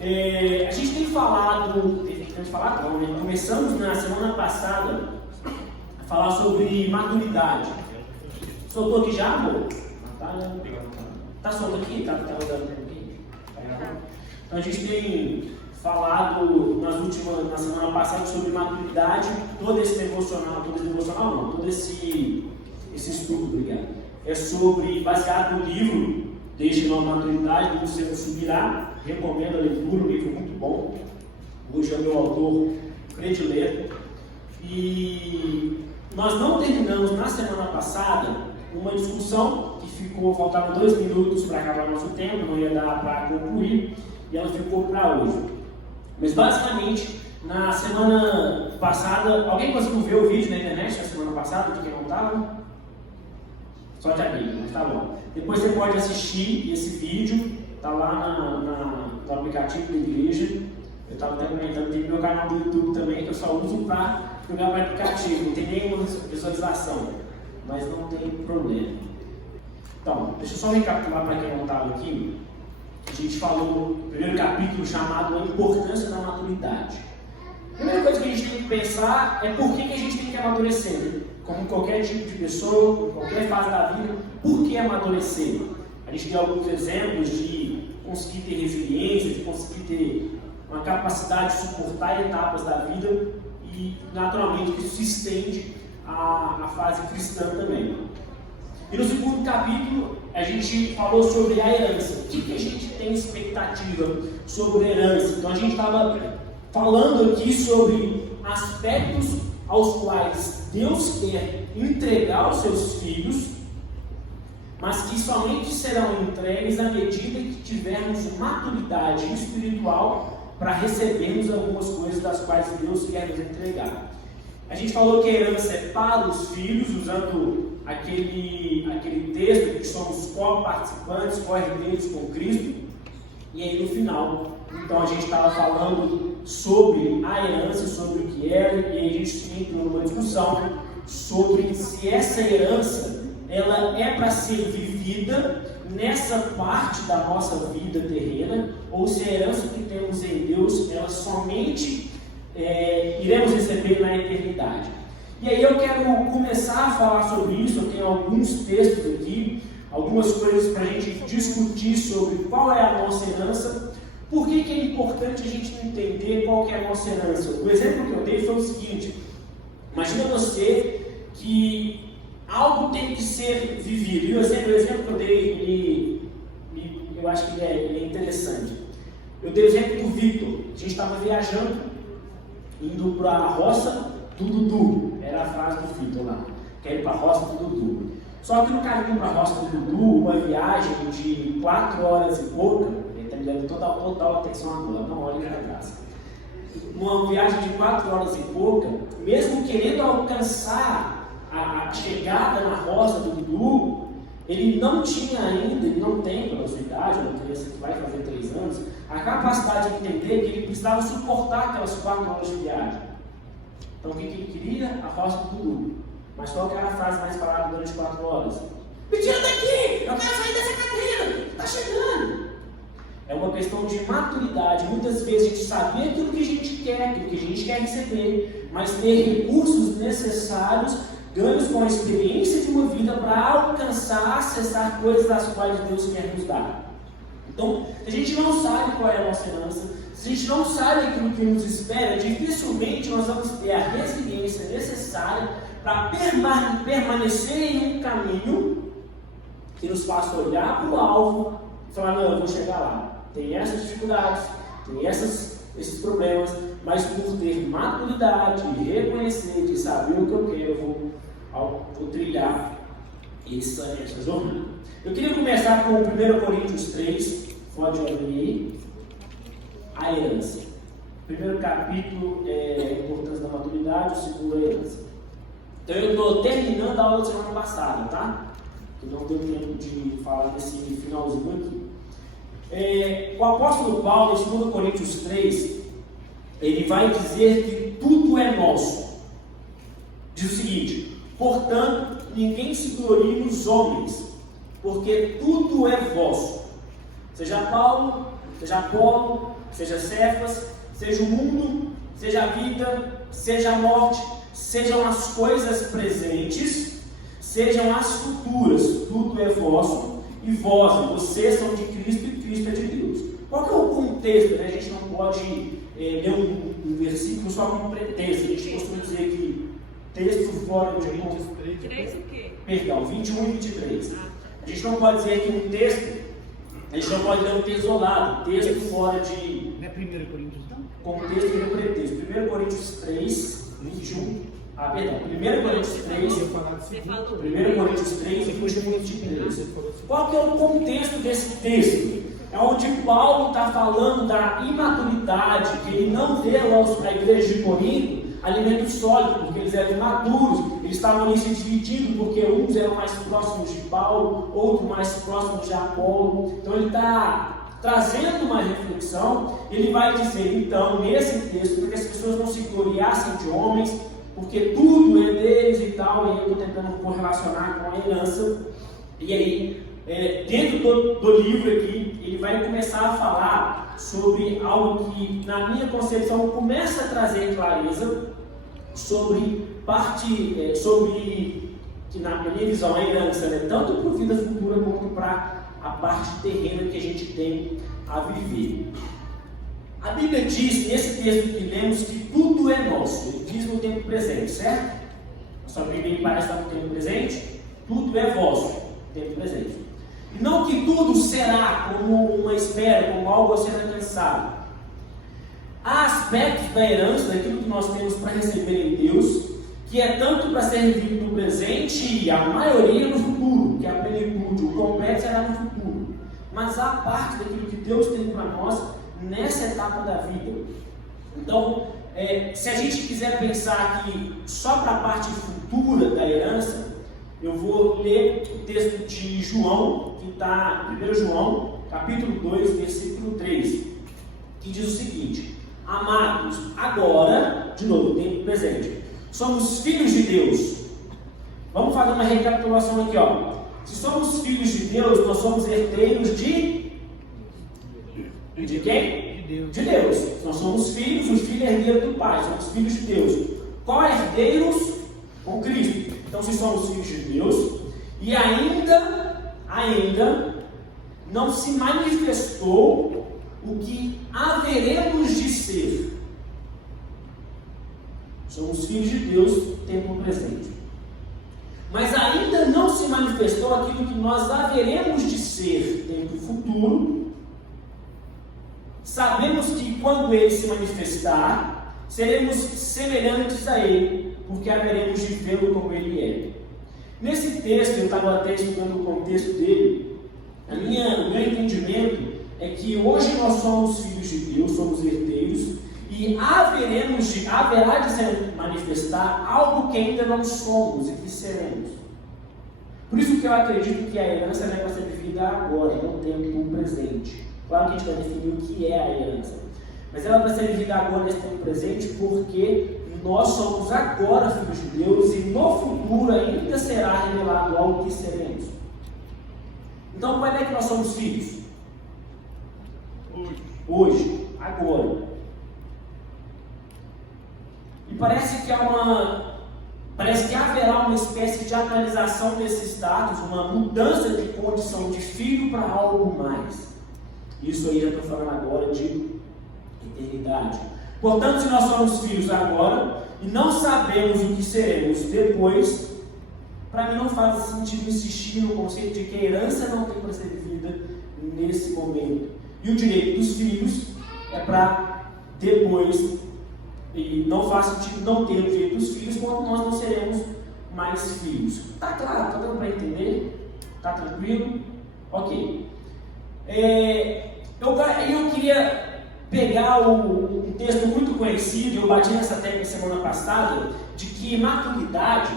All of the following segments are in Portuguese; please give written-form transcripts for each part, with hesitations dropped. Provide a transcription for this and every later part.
A gente tem falado, começamos na semana passada a falar sobre maturidade. Soltou aqui já, amor? Tá solto aqui? Tá rodando aqui? Então a gente tem falado na semana passada sobre maturidade, todo esse estudo, obrigado. É sobre, baseado no livro Desde Nova Maturidade, do Luciano Subirá. Recomendo a leitura, um livro muito bom. Hoje é o meu autor predileto. E nós não terminamos na semana passada uma discussão que faltavam 2 minutos para acabar o nosso tempo, não ia dar para concluir, e ela ficou para hoje. Mas basicamente, na semana passada, alguém conseguiu ver o vídeo na internet na semana passada, de quem não estava? Só de amigo, mas tá bom. Depois você pode assistir esse vídeo, tá lá no aplicativo da igreja. Eu estava até comentando, tem meu canal do YouTube também, que eu só uso para jogar para aplicativo, não tem nenhuma visualização, mas não tem problema. Então, deixa eu só recapitular para quem não estava aqui. A gente falou no primeiro capítulo chamado A Importância da Maturidade. A primeira coisa que a gente tem que pensar é por que a gente tem que amadurecer. Como qualquer tipo de pessoa, em qualquer fase da vida, por que amadurecer? A gente tem alguns exemplos de conseguir ter resiliência, de conseguir ter uma capacidade de suportar etapas da vida e, naturalmente, isso se estende à fase cristã também. E no segundo capítulo, a gente falou sobre a herança. O que a gente tem expectativa sobre a herança? Então, a gente estava falando aqui sobre aspectos aos quais Deus quer entregar aos seus filhos, mas que somente serão entregues à medida que tivermos maturidade espiritual para recebermos algumas coisas das quais Deus quer nos entregar. A gente falou que a herança é para os filhos, usando aquele texto que somos co-participantes, co-herdeiros com Cristo. E aí no final, então a gente estava falando sobre a herança, sobre o que era, e aí a gente entrou numa discussão sobre se essa herança ela é para ser vivida nessa parte da nossa vida terrena, ou se a herança que temos em Deus, ela somente iremos receber na eternidade. E aí eu quero começar a falar sobre isso. Eu tenho alguns textos aqui, algumas coisas para a gente discutir sobre qual é a nossa herança. Por que é importante a gente entender qual que é a nossa herança? O exemplo que eu dei foi o seguinte: imagina você que algo tem que ser vivido. E o exemplo que eu dei, eu acho que ele é interessante. Eu dei o exemplo do Victor. A gente estava viajando, indo para a roça do Dudu. Era a frase do Victor lá. Quer ir para a roça do Dudu. Só que no caminho para a roça do Dudu, uma viagem de 4 horas e pouca, ele está me dando total atenção agora, não olhe para trás. Uma viagem de 4 horas e pouca, mesmo querendo alcançar a chegada na roça do Dudu, ele não tinha ainda, ele não tem, pela sua idade, uma criança que vai fazer 3 anos, a capacidade de entender que ele precisava suportar aquelas 4 horas de viagem. Então o que ele queria? A roça do Dudu. Mas qual que era a frase mais falada durante 4 horas? Me tira daqui! Eu quero sair dessa cadeira! Está chegando! É uma questão de maturidade. Muitas vezes a gente sabia aquilo que a gente quer, aquilo que a gente quer receber, mas ter recursos necessários, ganhos com a experiência de uma vida para alcançar, acessar coisas das quais Deus quer nos dar. Então, se a gente não sabe qual é a nossa herança, se a gente não sabe aquilo que nos espera, dificilmente nós vamos ter a resiliência necessária para permanecer em um caminho que nos faça olhar para o alvo e falar: não, eu vou chegar lá. Tem essas dificuldades, tem esses problemas, mas por ter maturidade, de reconhecer, de saber o que eu quero, eu vou trilhar essa jornada. Eu queria começar com 1 Coríntios 3, pode abrir, a herança. O primeiro capítulo é a importância da maturidade, o segundo é a herança. Então eu estou terminando a aula da semana passada, tá? Eu não deu tempo de falar desse finalzinho aqui. O apóstolo Paulo, em 2 Coríntios 3, ele vai dizer que tudo é nosso. Diz o seguinte: portanto, ninguém se glorie nos homens, porque tudo é vosso. Seja Paulo, seja Apolo, seja Cefas, seja o mundo, seja a vida, seja a morte, sejam as coisas presentes, sejam as futuras, tudo é vosso, e vós, vocês são de Cristo e Cristo é de Deus. Qual que é o contexto? Né? A gente não pode ler um versículo só como pretexto. A gente costuma dizer que texto fora de contexto. 3 o quê? Perdão, 21 e 23. A gente não pode dizer que um texto, a gente não pode ler um texto isolado, texto fora de... Não é 1 Coríntios, não? Contexto e pretexto. 1 Coríntios 3, 21. Perdão. 1 Coríntios 3, 1 Coríntios 3, 21 e 23. Qual que é o contexto desse texto? É onde Paulo está falando da imaturidade, que ele não deu à igreja de Corinto alimento sólido, porque eles eram imaturos, eles estavam ali se dividindo, porque uns eram mais próximos de Paulo, outros mais próximos de Apolo. Então ele está trazendo uma reflexão. Ele vai dizer então nesse texto, para que as pessoas não se gloriassem de homens, porque tudo é deles e tal, e eu estou tentando correlacionar com a herança. E aí, dentro do livro aqui, ele vai começar a falar sobre algo que, na minha concepção, começa a trazer clareza sobre que na minha visão a herança, né, tanto para a vida futura quanto para a parte terrena que a gente tem a viver. A Bíblia diz, nesse texto que lemos, que tudo é nosso. Ele diz no tempo presente, certo? A sua Bíblia me parece estar no tempo presente. Tudo é vosso, no tempo presente. E não que tudo será como uma espera, como algo a ser alcançado. Há aspectos da herança, daquilo que nós temos para receber em Deus, que é tanto para ser vivido no presente e a maioria no futuro, que a plenitude, o completo será no futuro. Mas há parte daquilo que Deus tem para nós nessa etapa da vida. Então, se a gente quiser pensar aqui só para a parte futura da herança, eu vou ler o texto de João, que está em 1 João, capítulo 2, versículo 3, que diz o seguinte: amados, agora, de novo, tempo presente, somos filhos de Deus. Vamos fazer uma recapitulação aqui, ó. Se somos filhos de Deus, nós somos herdeiros de quem? De Deus. Nós somos filhos, os filhos herdeiros do Pai, somos filhos de Deus. Qual herdeiros? Com Cristo. Então, se somos filhos de Deus, e ainda não se manifestou o que haveremos de ser. Somos filhos de Deus, tempo presente. Mas ainda não se manifestou aquilo que nós haveremos de ser, tempo futuro. Sabemos que quando Ele se manifestar, seremos semelhantes a Ele, porque haveremos de vê-lo como Ele é. Nesse texto, eu estava até estudando o contexto dele, o meu entendimento é que hoje nós somos filhos de Deus, somos herdeiros, e haverá de se manifestar algo que ainda não somos e que seremos. Por isso que eu acredito que a herança não é para ser vivida agora, no tempo presente. Claro que a gente vai definir o que é a herança, mas ela vai ser vivida agora nesse tempo presente, porque nós somos agora filhos de Deus e no futuro ainda será revelado algo que seremos. Então, quando é que nós somos filhos? Hoje, agora. E parece que haverá uma espécie de atualização desse status, uma mudança de condição de filho para algo mais. Isso aí já estou falando agora de eternidade. Portanto, se nós somos filhos agora e não sabemos o que seremos depois, para mim não faz sentido insistir no conceito de que a herança não tem para ser vivida nesse momento. E o direito dos filhos é para depois. E não faz sentido não ter o direito dos filhos quando nós não seremos mais filhos. Está claro? Está dando para entender? Está tranquilo? Ok. Eu queria pegar um texto muito conhecido, eu bati nessa tecla semana passada, de que maturidade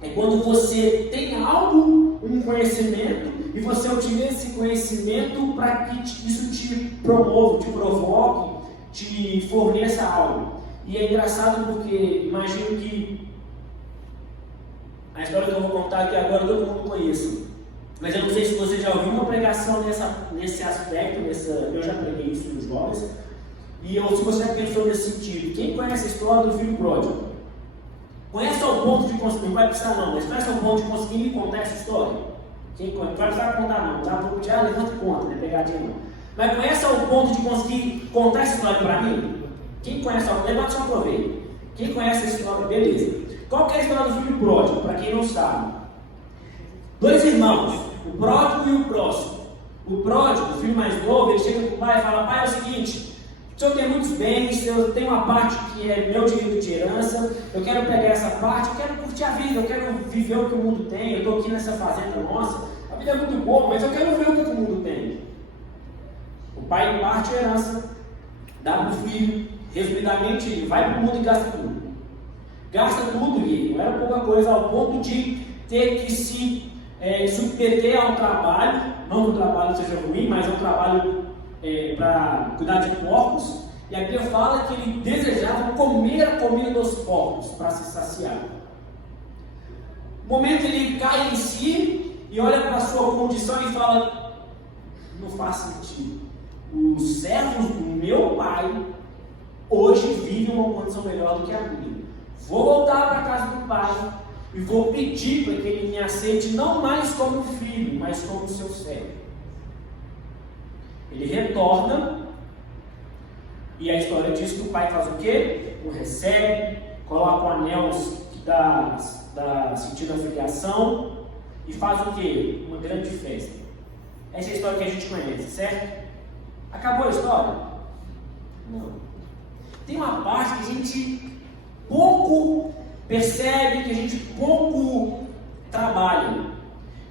é quando você tem algo, um conhecimento, e você utiliza esse conhecimento para que isso te promova, te provoque, te forneça algo. E é engraçado porque imagino que a história que eu vou contar aqui agora todo mundo conhece. Mas eu não sei se você já ouviu uma pregação nesse aspecto, eu já preguei isso nos jovens, se você pensou nesse sentido. Quem conhece a história do filho pródigo? Conhece ao ponto de conseguir, não vai precisar não, mas conhece ao ponto de conseguir me contar essa história? Quem conhece? Não vai precisar contar não, tá? Vou já levanta conta, não é pegadinha não. Mas conhece ao ponto de conseguir contar essa história para mim? Quem conhece ao ponto? Levanta só para eu ver. Quem conhece essa história? Beleza. Qual que é a história do filho pródigo? Para quem não sabe. 2 irmãos, o pródigo e o próximo. O pródigo, o filho mais novo, ele chega para o pai e fala: pai, é o seguinte, o senhor tem muitos bens, eu tenho uma parte que é meu direito de herança, eu quero pegar essa parte, eu quero curtir a vida, eu quero viver o que o mundo tem, eu estou aqui nessa fazenda nossa, a vida é muito boa, mas eu quero ver o que o mundo tem. O pai parte a herança, dá para o filho, resumidamente ele vai para o mundo e gasta tudo. Gasta tudo, e não era pouca coisa, ao ponto de ter que se submeter ao trabalho, não que o trabalho seja ruim, mas é um trabalho para cuidar de porcos, e a Bíblia fala que ele desejava comer a comida dos porcos para se saciar. No momento ele cai em si e olha para a sua condição e fala: não faz sentido, os servos do meu pai hoje vivem uma condição melhor do que a minha. Vou voltar para a casa do pai e vou pedir para que ele me aceite não mais como filho, mas como seu servo. Ele retorna, e a história diz que o pai faz o quê? O recebe, coloca o anel que dá sentido à filiação, e faz o quê? Uma grande festa. Essa é a história que a gente conhece, certo? Acabou a história? Não. Tem uma parte que a gente pouco percebe, que a gente pouco trabalha,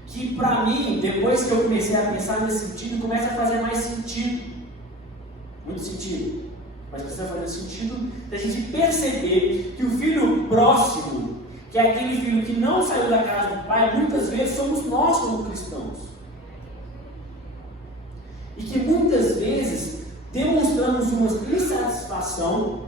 que para mim, depois que eu comecei a pensar nesse sentido, começa a fazer mais sentido, muito sentido, mas precisa fazer sentido da gente perceber que o filho próximo, que é aquele filho que não saiu da casa do pai, muitas vezes somos nós como cristãos, e que muitas vezes demonstramos uma insatisfação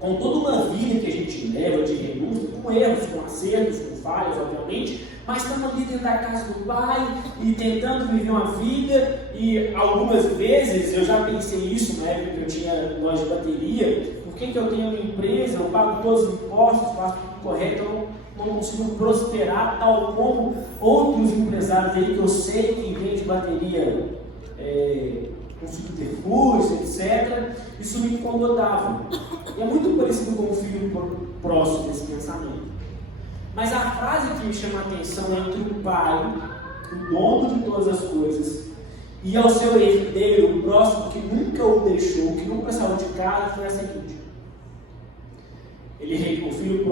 com toda uma vida que a gente leva de renúncia, com erros, com acertos, com falhas, obviamente, mas estamos ali dentro da casa do pai e tentando viver uma vida, e algumas vezes eu já pensei isso na época que eu tinha loja de bateria: por que eu tenho uma empresa, eu pago todos os impostos, faço tudo correto, eu não consigo prosperar tal como outros empresários aí que eu sei que vende bateria com subterfúgio, etc. Isso me incomodava. E é muito parecido com o filho próximo desse pensamento. Mas a frase que me chama a atenção entre o pai, o dono de todas as coisas, e ao seu herdeiro, o próximo, que nunca o deixou, que nunca saiu de casa, foi a seguinte: o filho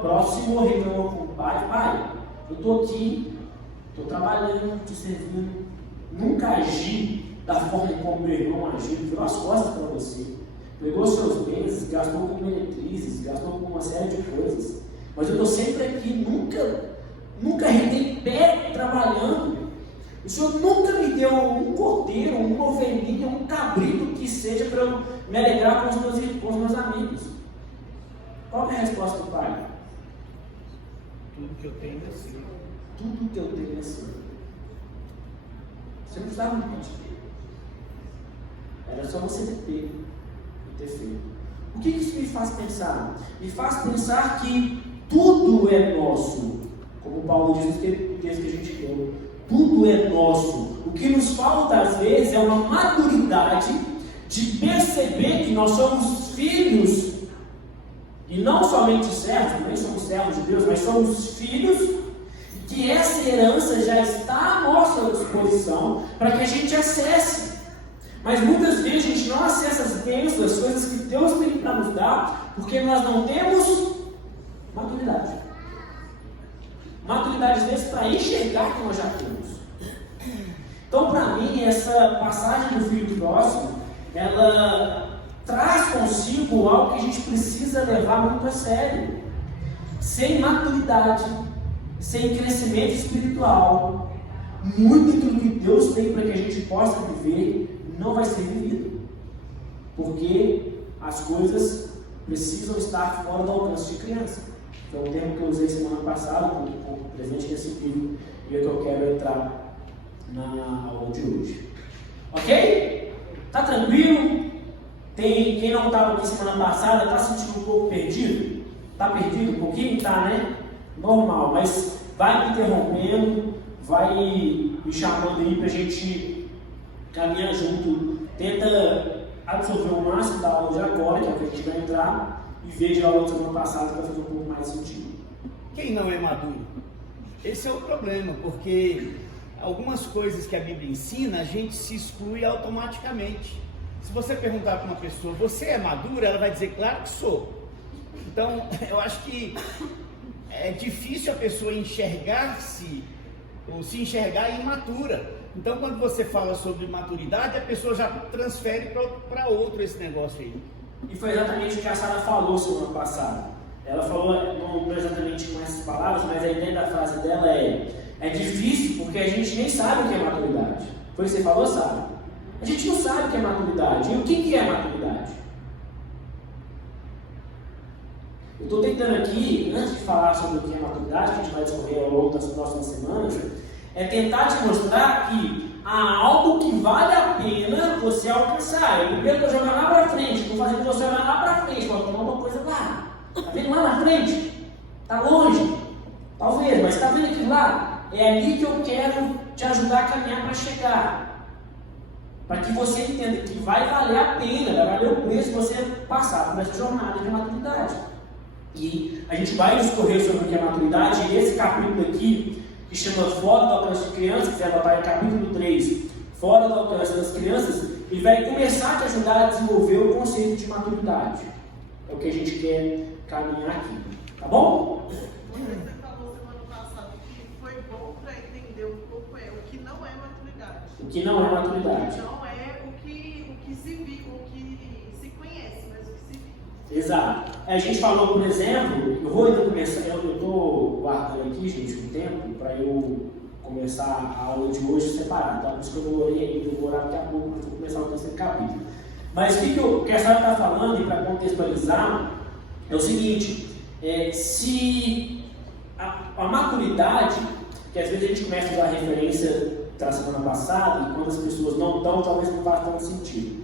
próximo reclamou com o pai: pai, eu estou aqui, estou trabalhando, te servindo, nunca agi da forma como meu irmão agiu, virou as costas para você, pegou seus bens, gastou com meretrizes, gastou com uma série de coisas, mas eu estou sempre aqui, nunca arredei pé trabalhando. O Senhor nunca me deu um cordeiro, uma ovelhinha, um cabrito que seja para eu me alegrar com os meus amigos. Qual é a resposta do pai? Tudo que eu tenho é seu. Tudo que eu tenho é seu. Você não precisava me pedir. Era só você ter feito. O que isso me faz pensar? Me faz pensar que tudo é nosso. Como Paulo diz no texto que a gente leu. Tudo é nosso. O que nos falta às vezes é uma maturidade de perceber que nós somos filhos, e não somente servos, nem somos servos de Deus, mas somos filhos, que essa herança já está à nossa disposição para que a gente acesse. Mas muitas vezes a gente não acessa as bênçãos, as coisas que Deus tem para nos dar, porque nós não temos maturidade. Maturidade às vezes para enxergar que nós já temos. Então, para mim, essa passagem do filho próximo, ela traz consigo algo que a gente precisa levar muito a sério. Sem maturidade, sem crescimento espiritual, muito daquilo que Deus tem para que a gente possa viver não vai ser vivido, porque as coisas precisam estar fora do alcance de criança. Então, o termo que eu usei semana passada, um pouco presente nesse livro, e é que eu quero entrar na aula de hoje. Ok? Tá tranquilo? Quem não estava aqui semana passada, está sentindo um pouco perdido? Está perdido um pouquinho? Tá, né? Normal, mas vai me interrompendo, vai me chamando aí para a gente caminhar junto. Tenta absorver o máximo da aula de agora, que é a que a gente vai entrar, e veja a aula da semana passada para fazer um pouco mais sentido. Quem não é maduro? Esse é o problema, porque algumas coisas que a Bíblia ensina, a gente se exclui automaticamente. Se você perguntar para uma pessoa, você é madura? Ela vai dizer, claro que sou. Então, eu acho que é difícil a pessoa enxergar-se, ou se enxergar imatura. Então, quando você fala sobre maturidade, a pessoa já transfere para outro esse negócio aí. E foi exatamente o que a Sara falou semana passada. Ela falou, não exatamente com essas palavras, mas a ideia da frase dela é difícil porque a gente nem sabe o que é maturidade. Foi o que você falou, Sara? A gente não sabe o que é maturidade. E o que é maturidade? Eu estou tentando aqui, antes de falar sobre o que é maturidade, que a gente vai discorrer ao longo das próximas semanas, é tentar te mostrar que há algo que vale a pena você alcançar. Eu primeiro estou jogando lá para frente, estou fazendo você olhar lá para frente, para tomar uma coisa lá. Está vendo lá na frente? Está longe? Talvez, mas está vendo aquilo lá? É ali que eu quero te ajudar a caminhar para chegar. Para que você entenda que vai valer a pena, vai valer o preço você passar por essa jornada de maturidade. E a gente vai discorrer sobre o que é maturidade, e esse capítulo aqui, que chama Fora do Alcance de Crianças, que você vai botar em capítulo 3, Fora do Alcance das Crianças, ele vai começar a te ajudar a desenvolver o conceito de maturidade. É o que a gente quer caminhar aqui, tá bom? Você falou semana passada que foi bom para entender um pouco o que não é maturidade. O que não é maturidade. Não é o que se vive, o que se conhece, mas o que se vive. Exato. A gente falou, por exemplo, eu vou ainda começar, eu estou guardando aqui, gente, um tempo para eu começar a aula de hoje separado, tá? Por isso que eu vou orar daqui a pouco, mas vou começar o terceiro capítulo. Mas o que a senhora está falando, e para contextualizar, é o seguinte, se a maturidade, que às vezes a gente começa a usar a referência da semana passada, e quando as pessoas não estão, talvez não faça tanto sentido.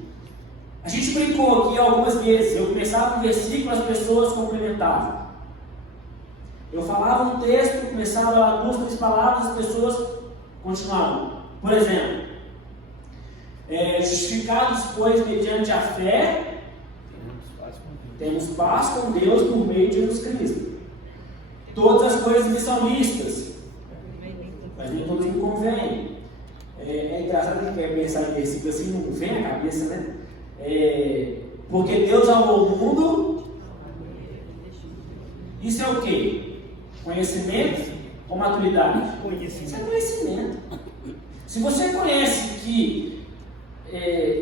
A gente brincou aqui algumas vezes, eu começava um versículo, as pessoas complementavam. Eu falava um texto, começava lá 2, 3 palavras, as pessoas continuavam. Por exemplo, justificados, pois, mediante a fé, temos paz com Deus por meio de Jesus Cristo. Todas as coisas me são lícitas, mas nem todas me convêm. É engraçado que quer pensar em versículo assim, não vem à cabeça, né? Porque Deus amou o mundo. Isso é o quê? Conhecimento ou maturidade? Isso é conhecimento. Se você conhece que,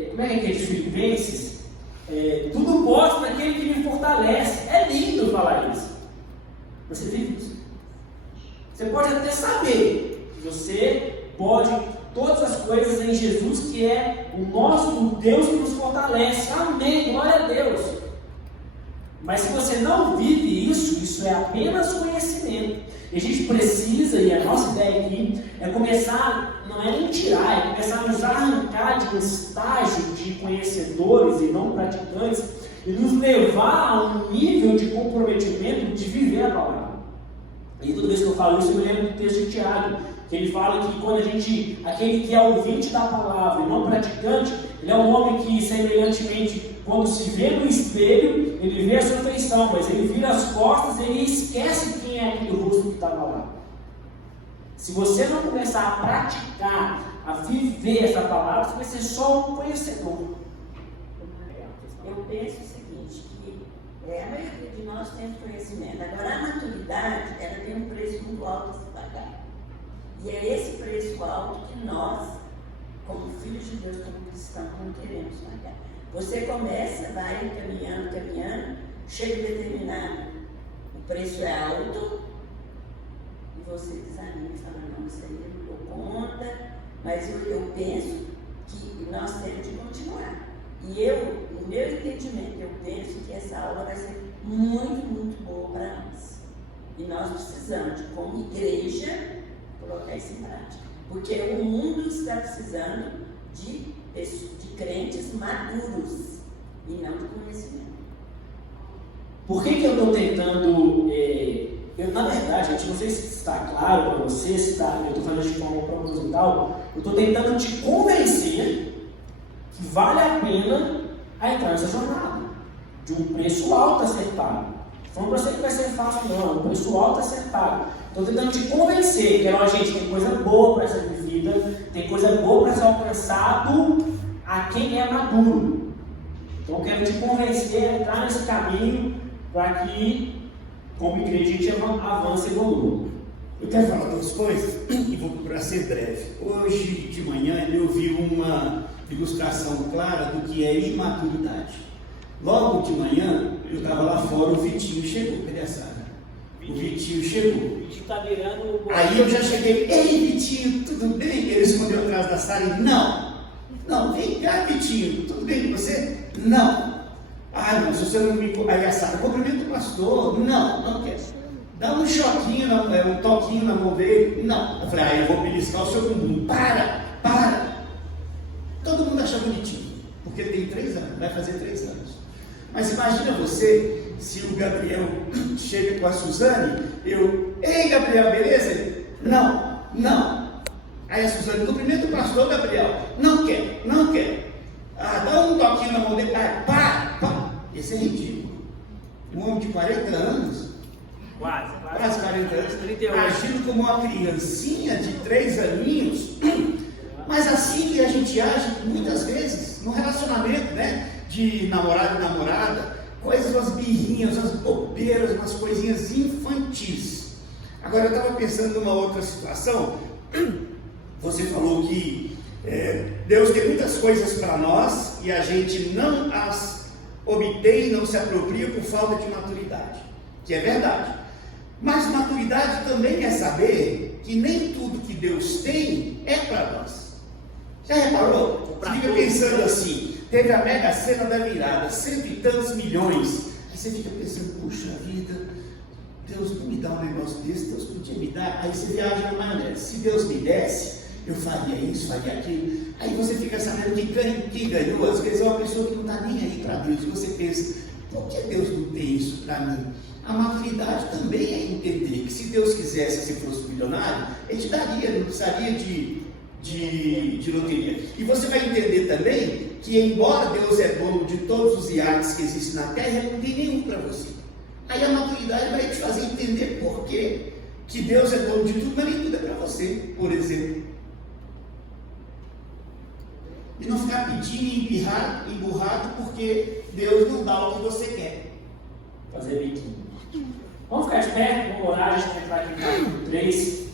como é que é de Filipenses? Tudo posso naquele que me fortalece. É lindo falar isso. Você vive isso? Você pode até saber que você pode todas as coisas em Jesus, que é o nosso Deus que nos fortalece. Amém, glória a Deus. Mas se você não vive isso é apenas conhecimento. E a gente precisa, e a nossa ideia aqui, é começar, não é nem tirar, é começar a nos arrancar de um estágio de conhecedores e não praticantes, e nos levar a um nível de comprometimento de viver a palavra. E toda vez que eu falo isso, eu me lembro do texto de Tiago, que ele fala que quando aquele que é ouvinte da palavra e não praticante, ele é um homem que, semelhantemente, quando se vê no espelho, ele vê a sua feição, mas ele vira as costas e ele esquece quem é aquele rosto que estava lá. Se você não começar a praticar, a viver essa palavra, você vai ser só um conhecedor. Eu penso o seguinte, que a maioria de nós tem conhecimento. Agora, a maturidade, ela tem um preço muito alto a se pagar. E é esse preço alto que nós, como filhos de Deus, como cristãos, não queremos pagar. Você começa, vai caminhando, chega a determinar, o preço é alto, e você desanima e fala, não, isso aí eu não dou conta, mas eu penso que nós temos de continuar. E no meu entendimento, eu penso que essa aula vai ser muito, muito boa para nós. E nós precisamos, como igreja, colocar isso em prática. Porque o mundo está precisando de crentes maduros e não de conhecimento. Por que eu estou tentando... na verdade, gente, não sei se está claro para você, se está, eu estou falando de forma proposital, eu estou tentando te convencer que vale a pena a entrar nessa jornada, de um preço alto a ser pago. Não para você que vai ser fácil, não, um preço alto a ser pago. Estou tentando te convencer que, gente, tem coisa boa para ser vivida, tem coisa boa para ser alcançado a quem é maduro. Então, eu quero te convencer a entrar nesse caminho para que, como igreja, a gente avance e evolua. Eu quero falar duas coisas e vou procurar ser breve. Hoje de manhã eu vi uma ilustração clara do que é imaturidade. Logo de manhã, eu estava lá fora, o Vitinho chegou. Cadê a Sara? O Vitinho chegou. O Vitinho está virando... Aí eu já cheguei, ei Vitinho, tudo bem? Ele escondeu atrás da Sara e não, vem cá Vitinho, tudo bem com você? Não. Ah, não, se você não me... Aí a Sara, cumprimenta o pastor. Não quer. Dá um choquinho, um toquinho na mão dele. Não. Eu falei, eu vou beliscar o seu bumbum. Para. Todo mundo acha bonitinho, porque ele tem 3 anos, vai fazer 3 anos. Mas imagina você, se o Gabriel chega com a Suzane, ei Gabriel, beleza? Ele, não. Aí a Suzane, cumprimenta o pastor Gabriel. Não quer. Ah, dá um toquinho na mão dele. Para. Esse é ridículo. Um homem de 40 anos, quase 40 anos, 38. agindo como uma criancinha de 3 aninhos, mas assim que a gente age muitas vezes no relacionamento, né? De namorado e namorada, coisas, umas birrinhas, umas bobeiras, umas coisinhas infantis. Agora eu estava pensando numa outra situação. Você falou que Deus tem muitas coisas para nós e a gente não as obtém, não se apropria por falta de maturidade, que é verdade. Mas maturidade também é saber que nem tudo que Deus tem é para nós. Já reparou? Você fica pensando assim, teve a mega cena da virada, 100 e tantos milhões, aí você fica pensando, puxa vida, Deus não me dá um negócio desse, Deus podia me dar, aí você viaja na maionese, se Deus me desse, eu faria isso, faria aquilo, aí você fica sabendo que quem ganhou, às vezes é uma pessoa que não está nem aí para Deus, e você pensa, por que Deus não tem isso para mim? A maturidade também é entender que se Deus quisesse, se fosse milionário, Ele te daria, não precisaria de loteria. E você vai entender também que, embora Deus é dono de todos os iates que existem na terra, Ele não tem nenhum para você. Aí a maturidade vai te fazer entender por quê que Deus é dono de tudo, mas nem tudo é para você, por exemplo. E não ficar pedindo e emburrado porque Deus não dá o que você quer. Fazer biquinho. Vamos ficar de pé, vamos orar, a gente vai entrar aqui no capítulo 3.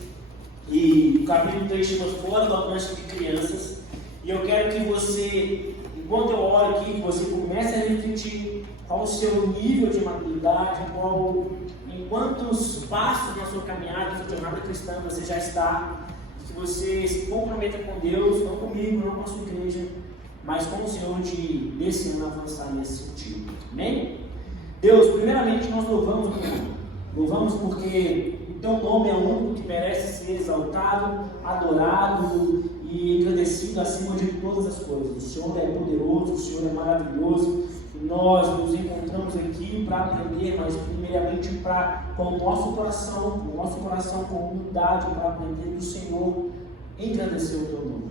E o capítulo 3 chama Fora do Alcance de Crianças. E eu quero que você, enquanto eu oro aqui, você comece a refletir qual o seu nível de maturidade, em quantos passos na sua caminhada, na sua jornada cristã você já está. Que você se comprometa com Deus, não comigo, não com a sua igreja, mas com o Senhor de desse ano avançar nesse sentido. Amém? Deus, primeiramente nós louvamos, louvamos porque o Teu nome é o único que merece ser exaltado, adorado e engrandecido acima de todas as coisas. O Senhor é poderoso, o Senhor é maravilhoso e nós nos encontramos aqui para aprender, mas primeiramente com o nosso coração com humildade para aprender do Senhor, engrandecer o Teu nome.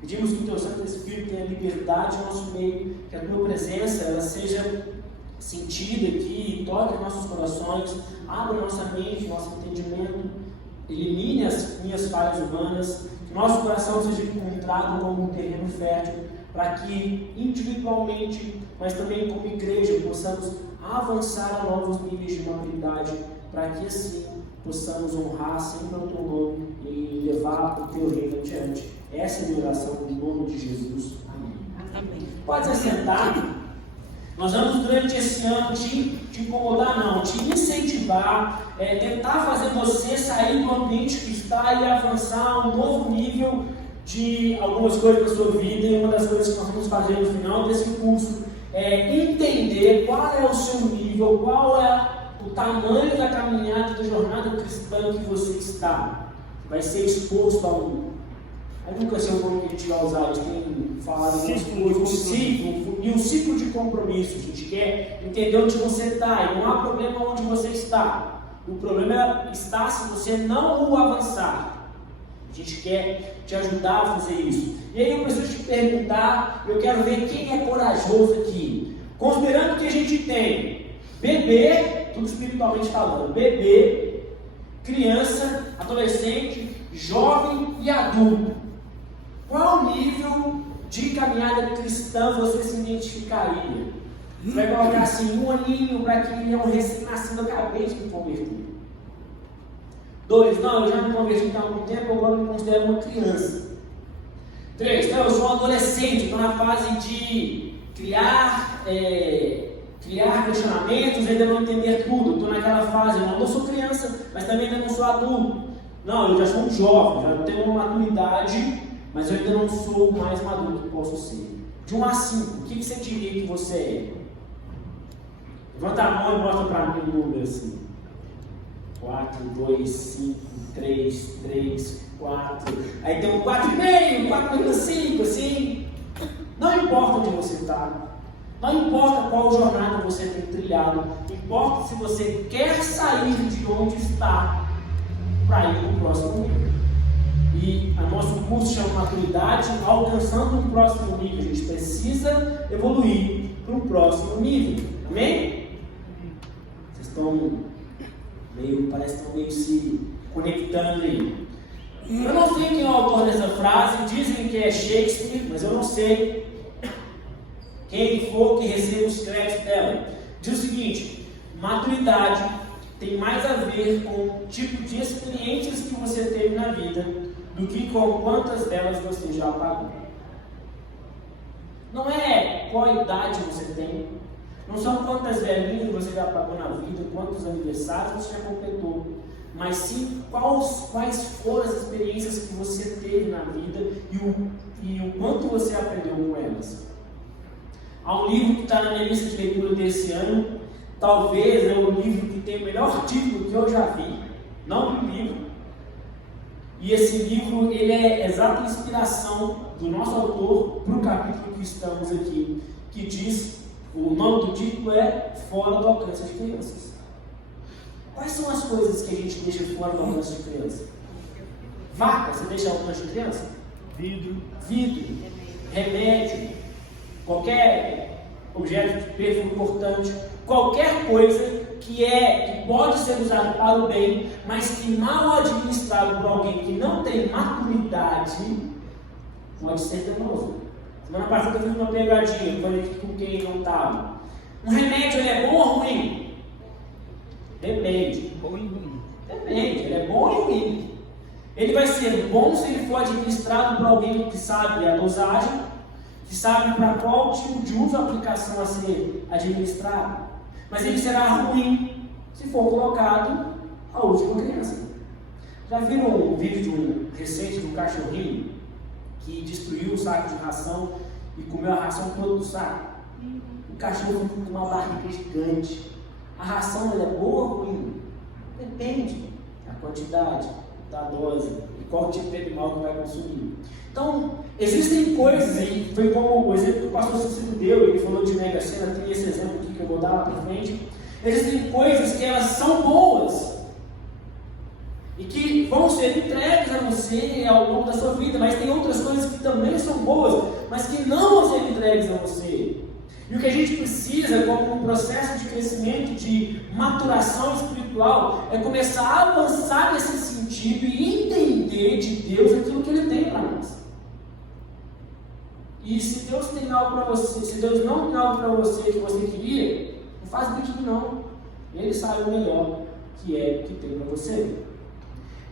Pedimos que o Teu Santo Espírito tenha liberdade no nosso meio, que a Tua presença ela seja sentida aqui, toque nossos corações, abra nossa mente, nosso entendimento, elimine as minhas falhas humanas, que nosso coração seja encontrado como um terreno fértil, para que individualmente, mas também como igreja, possamos avançar a novos níveis de maturidade, para que assim possamos honrar sempre o Teu nome e levar o Teu reino adiante. Essa é a minha oração em nome de Jesus. Amém. Amém. Pode se sentar. Nós vamos durante esse ano te incomodar, não, te incentivar, tentar fazer você sair do ambiente que está e avançar a um novo nível de algumas coisas da sua vida. E uma das coisas que nós vamos fazer no final desse curso é entender qual é o seu nível, qual é o tamanho da caminhada, da jornada cristã que você está. Vai ser exposto Aí nunca sei o nome que a gente vai usar, a gente tem falado um ciclo de compromisso. A gente quer entender onde você está, e não há problema onde você está. O problema está se você não o avançar. A gente quer te ajudar a fazer isso. E aí eu preciso te perguntar, eu quero ver quem é corajoso aqui. Considerando que a gente tem bebê, tudo espiritualmente falando, bebê, criança, adolescente, jovem e adulto. Qual nível de caminhada cristã você se identificaria? Você vai colocar assim, um aninho para que ele é um recém-nascido, acabei de me converter. 2, não, eu já me converti há algum tempo, agora eu me considero uma criança. 3, não, eu sou um adolescente, estou na fase de criar questionamentos, ainda não entender tudo. Estou naquela fase, eu não sou criança, mas também ainda não sou adulto. Não, eu já sou um jovem, já tenho uma maturidade, mas eu ainda não sou o mais maduro que posso ser. De 1 a 5, o que você diria que você é? Levanta a mão e mostra para mim o número assim. 4, 2, 5, 3, 3, 4. Aí tem um 4,5, 4,5, assim. Não importa onde você está. Não importa qual jornada você tem trilhado. Importa se você quer sair de onde está para ir para o próximo nível. E o nosso curso chama Maturidade, alcançando um próximo nível. A gente precisa evoluir para um próximo nível. Amém? Vocês estão parece que estão meio se conectando aí. Eu não sei quem é o autor dessa frase, dizem que é Shakespeare, mas eu não sei quem for que receba os créditos dela. Diz o seguinte: maturidade tem mais a ver com o tipo de experiências que você teve na vida do que com quantas delas você já pagou. Não é qual idade você tem, não são quantas velhinhas você já pagou na vida, quantos aniversários você já completou, mas sim quais foram as experiências que você teve na vida e o quanto você aprendeu com elas. Há um livro que está na minha lista de leitura desse ano, talvez é o livro que tem o melhor título que eu já vi, não li o livro. E esse livro, ele é exata inspiração do nosso autor para o capítulo que estamos aqui, que diz, o nome do título é Fora do Alcance de Crianças. Quais são as coisas que a gente deixa fora do alcance de criança? Vaca, você deixa ao alcance de criança? Vidro, remédio, qualquer objeto de perfume importante, qualquer coisa que pode ser usado para o bem, mas que mal administrado por alguém que não tem maturidade, pode ser danoso. Semana passada eu fiz uma pegadinha, falei com quem não estava. Um remédio, ele é bom ou ruim? Depende. Bom e ruim. Depende, ele é bom e ruim. Ele vai ser bom se ele for administrado por alguém que sabe a dosagem, que sabe para qual tipo de uso a aplicação a ser administrado. Mas ele será ruim se for colocado a uso de uma criança. Já viram um vídeo recente de um cachorrinho que destruiu o saco de ração e comeu a ração toda do saco? O cachorro ficou com uma barriga gigante. A ração ela é boa ou ruim? Depende da quantidade, da dose e qual tipo de animal que vai consumir. Então, existem coisas aí, foi como o exemplo que o pastor Cícero deu, ele falou de Mega Sena, tem esse exemplo aqui que eu vou dar lá para frente. Existem coisas que elas são boas e que vão ser entregues a você ao longo da sua vida, mas tem outras coisas que também são boas, mas que não vão ser entregues a você. E o que a gente precisa, como um processo de crescimento, de maturação espiritual, é começar a avançar nesse sentido e entender de Deus aquilo que Ele tem para nós. E se Deus tem algo para você, se Deus não tem algo para você que você queria, não faz pedido não. Ele sabe o melhor que tem para você.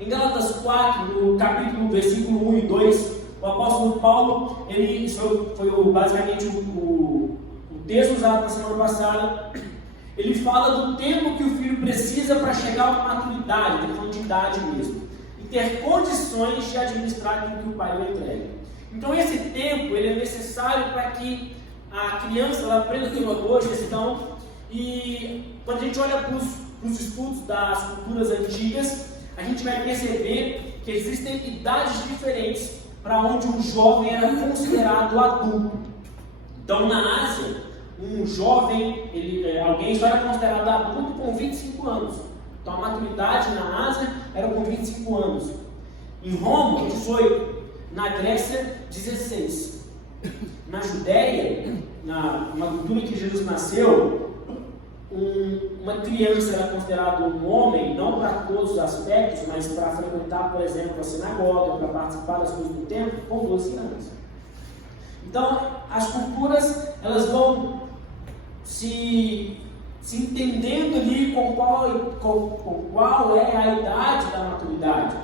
Em Gálatas 4, no capítulo, versículo 1 e 2, o apóstolo Paulo, isso foi basicamente o texto usado na semana passada, ele fala do tempo que o filho precisa para chegar a uma maturidade, ele falando de idade mesmo, e ter condições de administrar aquilo que o pai lhe entrega. Então esse tempo ele é necessário para que a criança ela aprenda a ter uma boa gestão. E quando a gente olha para os estudos das culturas antigas, a gente vai perceber que existem idades diferentes para onde um jovem era considerado adulto. Então, na Ásia, um jovem, alguém só era considerado adulto com 25 anos. Então, a maturidade na Ásia era com 25 anos. Em Roma, 18. Na Grécia, 16. Na Judéia, na cultura em que Jesus nasceu, uma criança era considerada um homem, não para todos os aspectos, mas para frequentar, por exemplo, a sinagoga, para participar das coisas do templo, com 12 anos. Então, as culturas, elas vão se entendendo ali com qual é a idade da maturidade.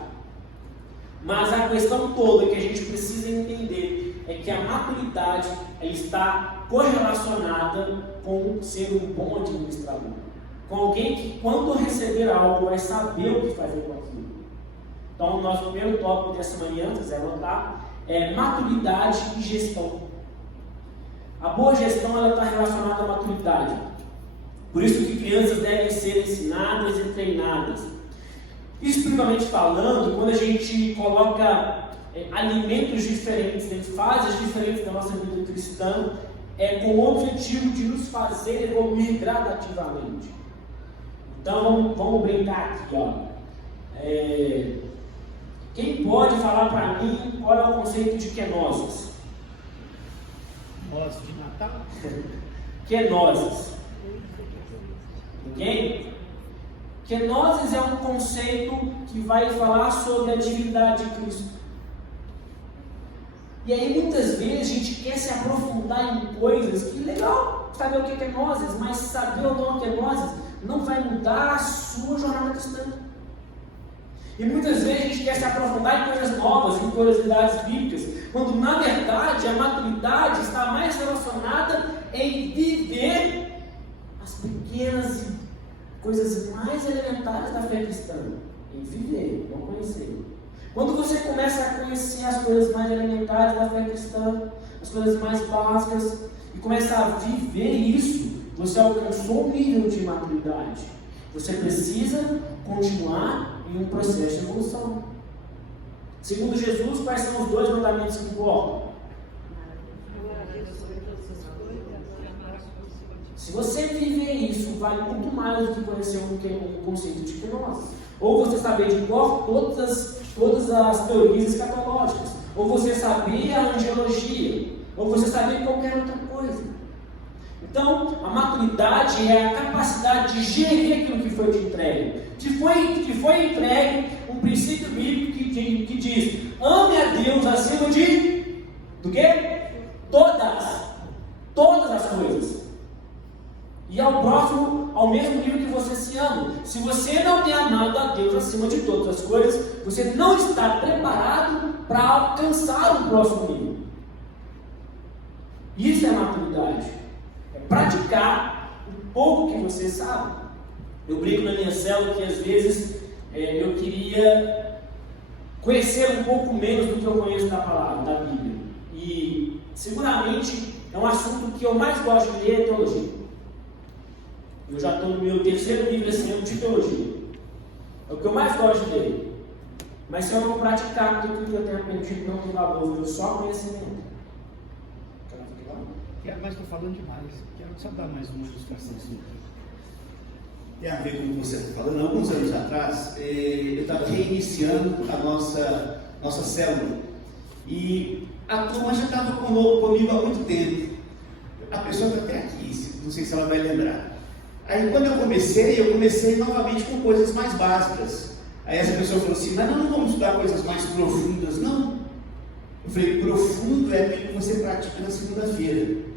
Mas a questão toda que a gente precisa entender é que a maturidade está correlacionada com ser um bom administrador. Com alguém que, quando receber algo, vai saber o que fazer com aquilo. Então, o nosso primeiro tópico dessa manhã, se quiser anotar, é maturidade e gestão. A boa gestão ela está relacionada à maturidade. Por isso que crianças devem ser ensinadas e treinadas. Espiritualmente falando, quando a gente coloca alimentos diferentes em fases diferentes da nossa vida cristã, é com o objetivo de nos fazer evoluir gradativamente. Então vamos brincar aqui, ó. Quem pode falar para mim qual é o conceito de kenosis? Nossa, de Natal? Kenosis. Ninguém? Kenosis é um conceito que vai falar sobre a divindade de Cristo. E aí muitas vezes a gente quer se aprofundar em coisas que legal saber o que é kenosis, mas saber ou não o que é kenosis não vai mudar a sua jornada cristã. E muitas vezes a gente quer se aprofundar em coisas novas, em curiosidades bíblicas, quando na verdade a maturidade está mais relacionada em viver as pequenas coisas mais elementares da fé cristã. Em viver, não conhecer. Quando você começa a conhecer as coisas mais elementares da fé cristã, as coisas mais básicas, e começa a viver isso, você alcançou um nível de maturidade. Você precisa continuar em um processo de evolução. Segundo Jesus, quais são os 2 mandamentos que importam? Se você viver isso, vale muito mais do que conhecer um conceito de kenosis. Ou você saber de cor todas as teorias escatológicas, ou você saber a angelologia, ou você saber qualquer outra coisa. Então, a maturidade é a capacidade de gerir aquilo que foi te entregue. Que foi entregue um princípio bíblico que diz: ame a Deus acima do quê? Todas as coisas. E ao próximo, ao mesmo nível que você se ama. Se você não tem amado a Deus acima de todas as coisas, você não está preparado para alcançar o próximo nível. Isso é maturidade. É praticar um pouco que você sabe. Eu brinco na minha célula que às vezes eu queria conhecer um pouco menos do que eu conheço da palavra, da Bíblia. E seguramente é um assunto que eu mais gosto de ler, é teologia. Eu já estou no meu 3º livro esse ano de teologia. É o que eu mais gosto de ler. Mas se eu não praticar tudo que eu tenho aprendido, não tem valor, eu só conhecimento. Mas estou falando demais. Quero só dar mais uma ilustração. Tem a ver com o que você está falando. Alguns anos atrás, eu estava reiniciando a nossa célula. E a turma já estava comigo há muito tempo. A pessoa está até aqui, não sei se ela vai lembrar. Aí quando eu comecei novamente com coisas mais básicas. Aí essa pessoa falou assim: mas não vamos estudar coisas mais profundas, não. Eu falei: profundo é aquilo que você pratica na segunda-feira.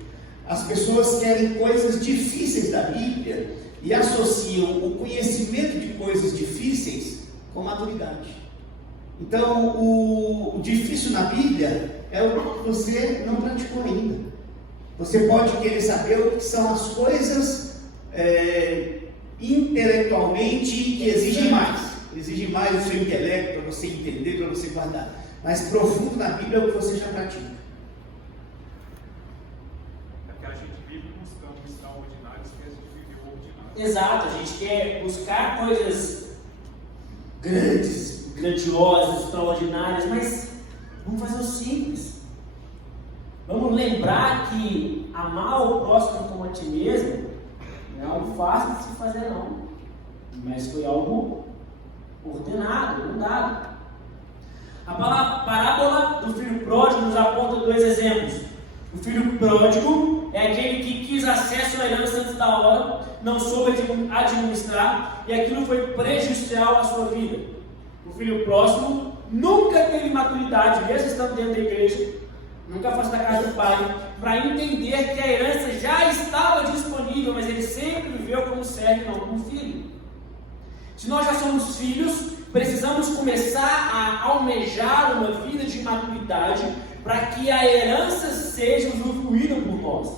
As pessoas querem coisas difíceis da Bíblia e associam o conhecimento de coisas difíceis com maturidade. Então, o difícil na Bíblia é o que você não praticou ainda. Você pode querer saber o que são as coisas intelectualmente que exigem mais do seu intelecto para você entender, para você guardar. Mas profundo na Bíblia é o que você já pratica. É que a gente vive buscando o extraordinário, esquece de viver o ordinário. Exato, a gente quer buscar coisas grandes, grandiosas, extraordinárias, mas Vamos fazer o simples. Vamos lembrar que amar o próximo como a ti mesmo não é algo fácil de se fazer, não. Mas foi algo ordenado, mandado. A parábola do filho pródigo nos aponta 2 exemplos. O filho pródigo é aquele que quis acesso à herança antes da hora, não soube administrar e aquilo foi prejudicial à sua vida. O filho próximo nunca teve maturidade, mesmo estando dentro da igreja, nunca fosse da casa do pai, para entender que a herança já estava disponível, mas ele sempre viveu como servo, não como filho. Se nós já somos filhos, precisamos começar a almejar uma vida de maturidade para que a herança seja usufruída por nós.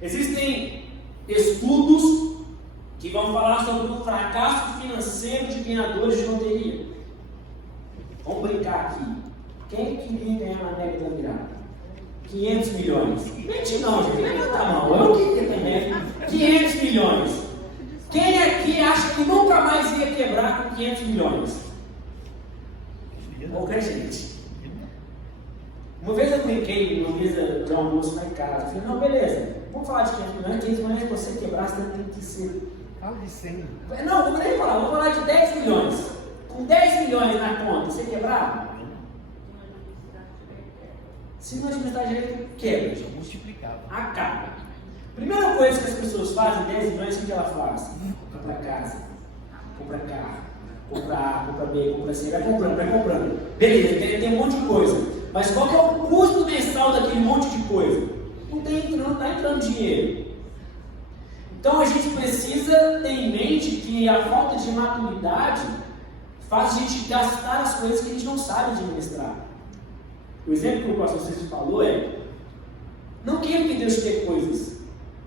Existem estudos que vão falar sobre o fracasso financeiro de ganhadores de loteria. Vamos brincar aqui. Quem queria ganhar na Mega da Virada? 500 milhões. Mente não, gente. Levanta a mão. Eu queria também. 500 milhões. Quem aqui acha que nunca mais ia quebrar com 500 milhões? Pouca gente. Uma vez eu brinquei numa mesa de almoço lá em casa. Falei, não, beleza. Vamos falar de 500 milhões. 500 milhões, se você quebrar, você tem que ser... Fala de 100. Não, vou nem falar. Vou falar de 10 milhões. Com 10 milhões na conta, você quebrar? Se não administrar direito, quebra. Multiplicado. Acaba. Primeira coisa que as pessoas fazem, 10 milhões, o que ela faz? Compra casa, compra carro, compra A, compra B, compra C, vai comprando. Beleza, tem um monte de coisa. Mas qual que é o custo mensal daquele monte de coisa? Não está entrando dinheiro. Então a gente precisa ter em mente que a falta de maturidade faz a gente gastar as coisas que a gente não sabe administrar. O exemplo que o pastor Cícero falou é: não queira que Deus te dê coisas.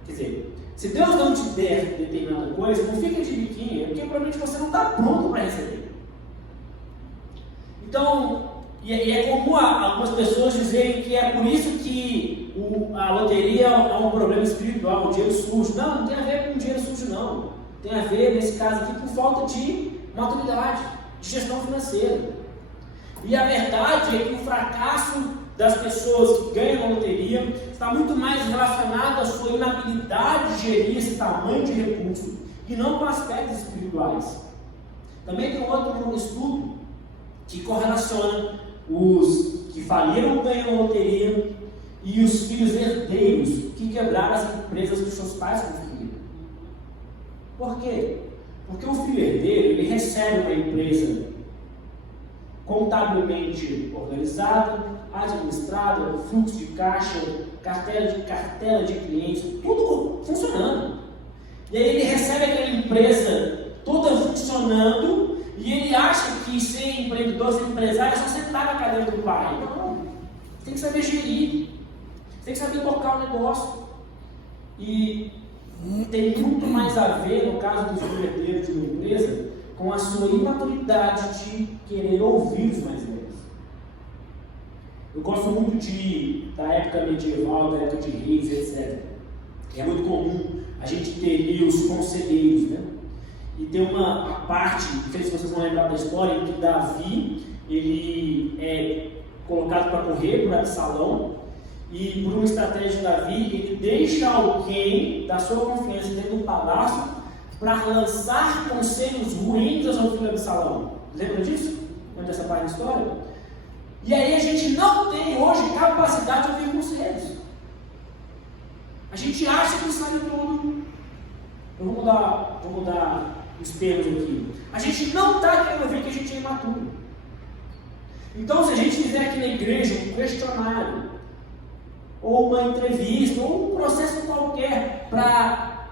Quer dizer, se Deus não te der determinada coisa, não fica de biquinho, porque provavelmente você não está pronto para receber. Então, e é comum algumas pessoas dizerem que é por isso que a loteria é um problema espiritual, o dinheiro sujo. Não tem a ver com dinheiro sujo, não. Tem a ver, nesse caso aqui, por falta de maturidade, de gestão financeira. E a verdade é que o fracasso das pessoas que ganham na loteria está muito mais relacionado à sua inabilidade de gerir esse tamanho de recurso e não com aspectos espirituais. Também tem outro estudo que correlaciona os que faliram ganham na loteria e os filhos herdeiros que quebraram as empresas que seus pais construíram. Por quê? Porque o filho herdeiro ele recebe uma empresa contabilmente organizada, administrada, fluxo de caixa, cartela de clientes, tudo funcionando. E aí ele recebe aquela empresa toda funcionando e ele acha que ser empreendedor, ser empresário é só sentar na cadeira do pai. Não, você tem que saber gerir, você tem que saber tocar o negócio. E tem muito mais a ver, no caso dos herdeiros de uma empresa, com a sua imaturidade de querer ouvir os mais velhos. Eu gosto muito da época medieval, da época de reis, etc. É muito comum a gente ter ali os conselheiros, né? E tem uma parte, não sei se vocês vão lembrar da história, em que Davi, ele é colocado para correr por Absalão, e por uma estratégia de Davi, ele deixa alguém da sua confiança dentro do palácio para lançar conselhos ruins ao filho de Absalão. Lembra disso? Lembra dessa parte da história? E aí a gente não tem hoje capacidade de ouvir conselhos. A gente acha que sabe tudo. Eu vou mudar os termos aqui. A gente não está querendo ouvir que a gente é imaturo. Então, se a gente fizer aqui na igreja um questionário, ou uma entrevista, ou um processo qualquer para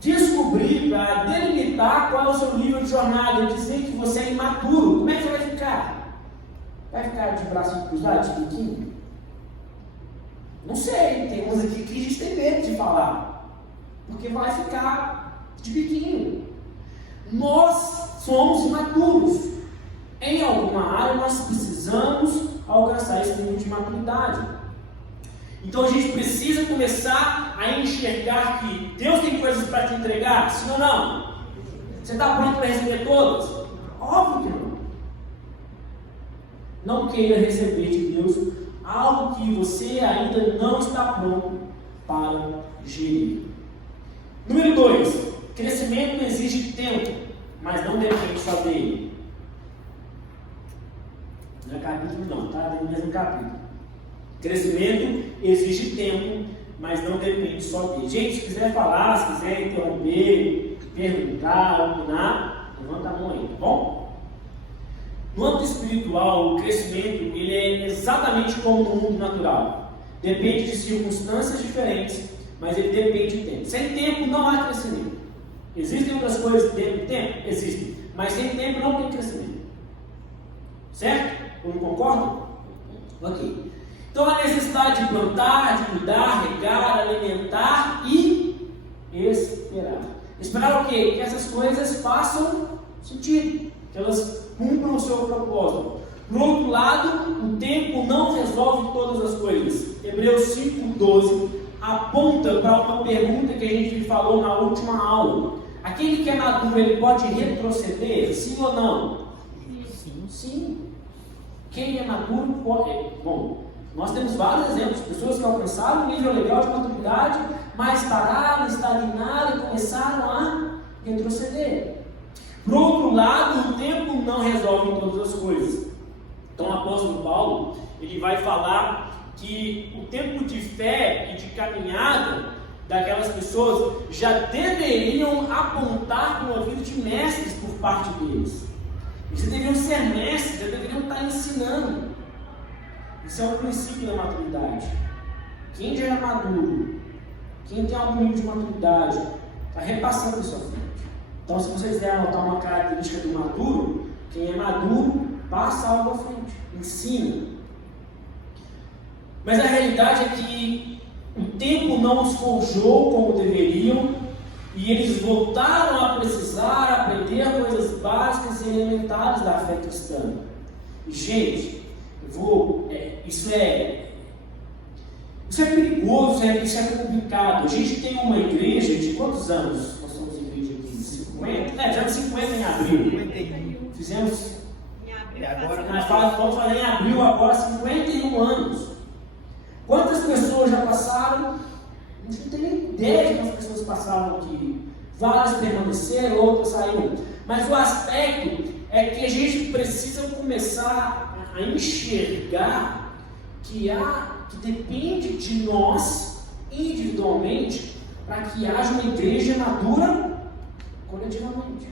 descobrir, para delimitar qual é o seu nível de jornada e dizer que você é imaturo, como é que você vai ficar? Vai ficar de braço cruzado, de biquinho? Não sei, tem uns aqui que a gente tem medo de falar, porque vai ficar de biquinho. Nós somos imaturos. Em alguma área nós precisamos alcançar esse nível de maturidade. Então a gente precisa começar a enxergar que Deus tem coisas para te entregar, sim ou não? Você está pronto para receber todas? Óbvio que não. Não queira receber de Deus algo que você ainda não está pronto para gerir. Número 2. Crescimento exige tempo, mas não depende só dele. Não é capítulo não, tá? No mesmo capítulo. Crescimento exige tempo, mas não depende só dele. Gente, se quiser falar, se quiser interromper, perguntar, opinar, levanta a mão aí, tá bom? No âmbito espiritual, o crescimento ele é exatamente como no mundo natural. Depende de circunstâncias diferentes, mas ele depende de tempo. Sem tempo não há crescimento. Existem outras coisas dentro do tempo? Existem. Mas sem tempo não tem crescimento. Certo? Não concordam? Ok. Então a necessidade de plantar, de cuidar, regar, alimentar e esperar. Esperar o quê? Que essas coisas façam sentido, que elas cumpram o seu propósito. Por outro lado, o tempo não resolve todas as coisas. Hebreus 5,12 aponta para uma pergunta que a gente falou na última aula. Aquele que é maduro, ele pode retroceder? Sim ou não? Sim. Quem é maduro pode. Bom, nós temos vários exemplos. Pessoas que alcançaram um nível legal de maturidade, mas pararam, estagnaram e começaram a retroceder. Por outro lado, o tempo não resolve todas as coisas. Então, o apóstolo Paulo, ele vai falar que o tempo de fé e de caminhada daquelas pessoas já deveriam apontar para uma vida de mestres por parte deles. Eles deveriam ser mestres, já deveriam estar ensinando. Isso é o princípio da maturidade. Quem já é maduro, quem tem algum nível de maturidade, está repassando isso à frente. Então, se vocês quiserem anotar uma característica do maduro, quem é maduro passa algo à frente, ensina. Mas a realidade é que o tempo não os forjou como deveriam e eles voltaram a precisar aprender coisas básicas e elementares da fé cristã. E, gente, isso é perigoso, isso é complicado. A gente tem uma igreja de quantos anos? Nós somos igreja de 50? Já de 50 em abril. Fizemos. Vamos fazer em abril agora 51 anos. Quantas pessoas já passaram? A gente não tem nem ideia de quantas pessoas passaram aqui. Várias permaneceram, outras saíram. Mas o aspecto é que a gente precisa começar a enxergar que depende de nós, individualmente, para que haja uma igreja madura coletivamente.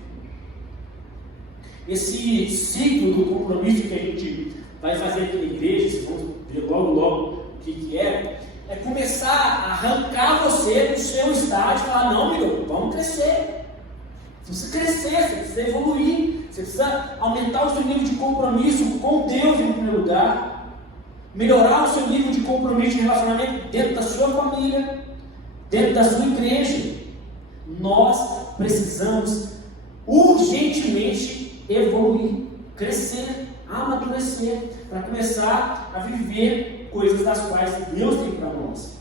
Esse ciclo do compromisso que a gente vai fazer aqui na igreja, vocês vão ver logo o que é começar a arrancar você do seu estágio e falar, não, meu, vamos crescer. Você precisa crescer, você precisa evoluir, você precisa aumentar o seu nível de compromisso com Deus em primeiro lugar, melhorar o seu nível de compromisso de relacionamento dentro da sua família, dentro da sua igreja. Nós precisamos urgentemente evoluir, crescer, amadurecer, para começar a viver coisas das quais Deus tem para nós.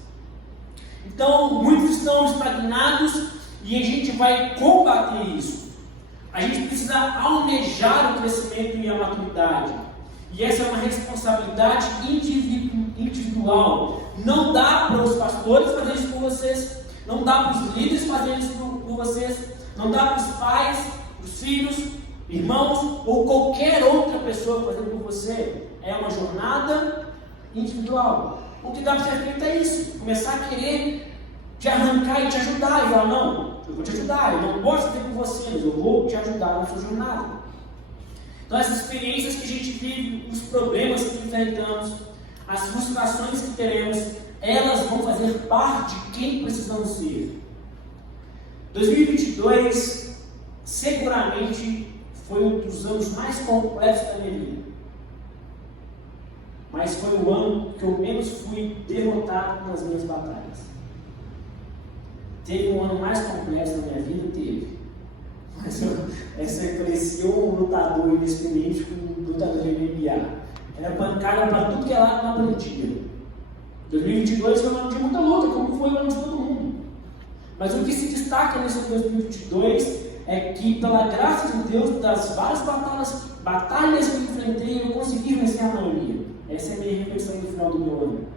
Então, muitos estão estagnados e a gente vai combater isso. A gente precisa almejar o crescimento e a maturidade. E essa é uma responsabilidade individual. Não dá para os pastores fazer isso por vocês. Não dá para os líderes fazer isso por vocês. Não dá para os pais, para os filhos, irmãos ou qualquer outra pessoa fazer por você. É uma jornada individual. O que dá para ser feito é isso. Começar a querer te arrancar e te ajudar. E falar, não, eu vou te ajudar. Eu não posso fazer por você, mas eu vou te ajudar na sua jornada. Então essas experiências que a gente vive, os problemas que enfrentamos, as frustrações que teremos, elas vão fazer parte de quem precisamos ser. 2022 seguramente foi um dos anos mais complexos da minha vida. Mas foi o ano que eu menos fui derrotado nas minhas batalhas. Teve um ano mais complexo na minha vida? Teve. Mas eu parecia um lutador inexperiente com um lutador de MMA. Era pancada para tudo que é lá que não aprendia. 2022 foi um ano de muita luta, como foi o ano de todo mundo. Mas o que se destaca nesse 2022 é que, pela graça de Deus, das várias batalhas que eu enfrentei, eu consegui vencer a maioria. Essa é a minha reflexão no final do meu ano.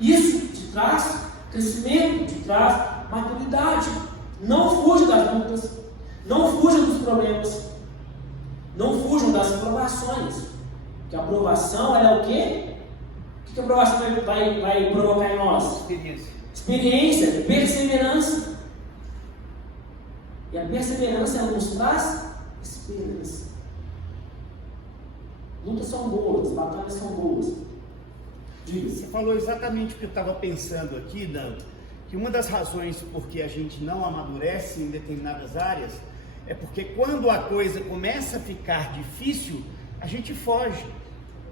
Isso te traz crescimento, te traz maturidade. Não fuja das lutas, não fuja dos problemas, não fujam das provações. Que a provação é o quê? O que a provação vai provocar em nós? Experiência, perseverança. E a perseverança ela nos traz esperança. Lutas são boas, batalhas são boas. Diga. Você falou exatamente o que eu estava pensando aqui, Dan, que uma das razões por que a gente não amadurece em determinadas áreas é porque quando a coisa começa a ficar difícil, a gente foge.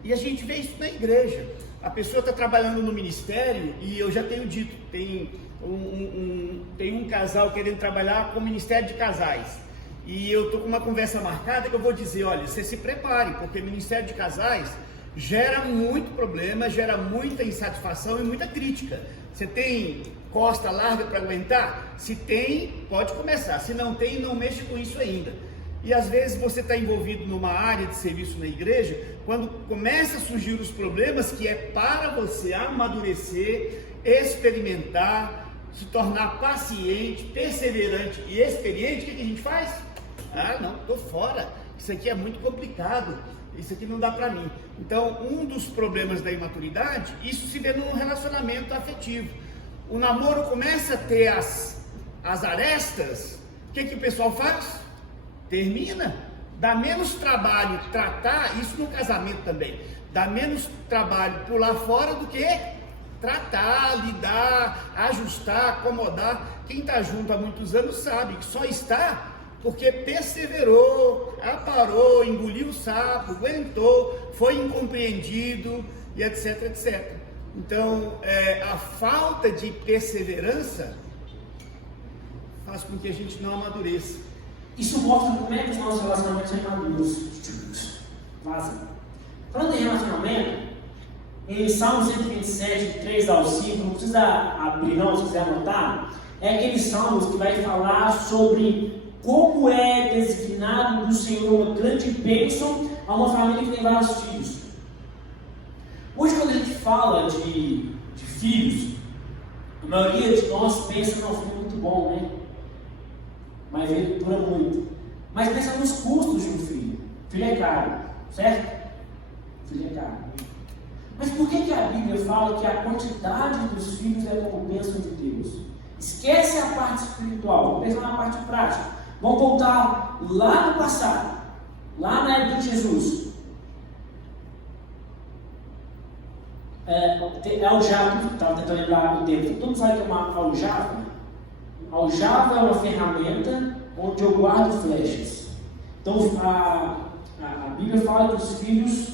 E a gente vê isso na igreja. A pessoa está trabalhando no ministério e eu já tenho dito, tem um casal querendo trabalhar com o Ministério de Casais. E eu estou com uma conversa marcada que eu vou dizer, olha, você se prepare, porque o Ministério de Casais gera muito problema, gera muita insatisfação e muita crítica. Você tem costa larga para aguentar? Se tem, pode começar. Se não tem, não mexa com isso ainda. E às vezes você está envolvido numa área de serviço na igreja, quando começa a surgir os problemas, que é para você amadurecer, experimentar, se tornar paciente, perseverante e experiente, o que a gente faz? Ah, não, estou fora, isso aqui é muito complicado, isso aqui não dá para mim. Então, um dos problemas da imaturidade, isso se vê num relacionamento afetivo. O namoro começa a ter as arestas, o que o pessoal faz? Termina. Dá menos trabalho tratar, isso no casamento também, dá menos trabalho pular fora do que tratar, lidar, ajustar, acomodar. Quem está junto há muitos anos sabe que só está porque perseverou, aparou, engoliu o sapo, aguentou, foi incompreendido e etc, etc. Então, a falta de perseverança faz com que a gente não amadureça. Isso mostra como é que os nossos relacionamentos são maduros. Falando em relacionamento, em Salmo 127, 3 ao 5, não precisa abrir não, se quiser anotar, é aquele salmo que vai falar sobre como é designado do Senhor uma grande bênção a uma família que tem vários filhos. Hoje, quando a gente fala de filhos, a maioria de nós pensa, não, filho é muito bom, né? Mas ele dura muito. Mas pensa nos custos de um filho. Filho é caro, certo? Filho é caro. Mas por que a Bíblia fala que a quantidade dos filhos é como bênção de Deus? Esquece a parte espiritual, pensa na parte prática. Vamos voltar lá no passado, lá na época de Jesus. Aljava, estava tentando lembrar o tempo. Todo mundo sabe que é uma aljava? Aljava é uma ferramenta onde eu guardo flechas. Então a Bíblia fala que os filhos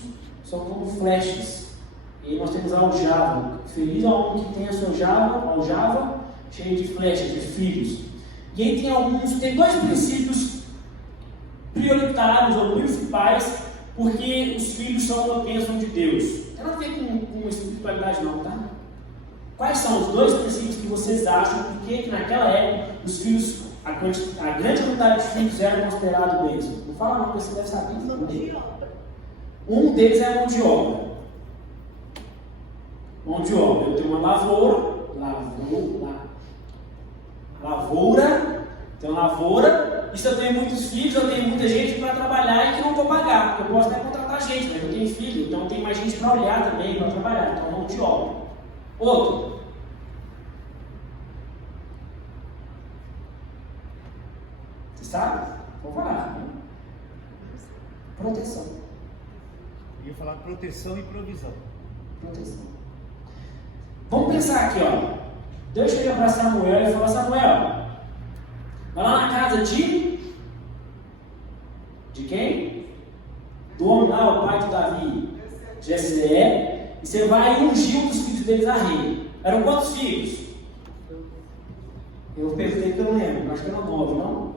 são como flechas. E nós temos a aljava. Feliz é o homem que tem a sua aljava cheia de flechas, de filhos. E aí tem dois princípios prioritários ou principais, porque os filhos são uma bênção de Deus. Não tem nada a ver com espiritualidade não, tá? Quais são os dois princípios que vocês acham que naquela época os filhos, a grande quantidade de filhos era considerado bênção? Não fala não, porque você deve saber. Mão de obra. Um deles é a mão de obra. Mão de obra. Eu tenho uma lavoura, e se eu tenho muitos filhos, eu tenho muita gente para trabalhar e que não vou pagar, porque eu posso até contratar gente, mas eu tenho filho, então tem mais gente para olhar também, para trabalhar, então mão de obra. Outro. Você sabe? Vou falar. Né? Proteção. Eu ia falar proteção e provisão. Proteção. Vamos pensar aqui, ó. Deus chega para Samuel e fala: Samuel, vai lá na casa de quem? Do homem lá, o pai de Davi, Jessé, e você vai ungir um dos filhos deles a rei. Eram quantos filhos? Eu perguntei que eu não lembro, acho que eram 9, não?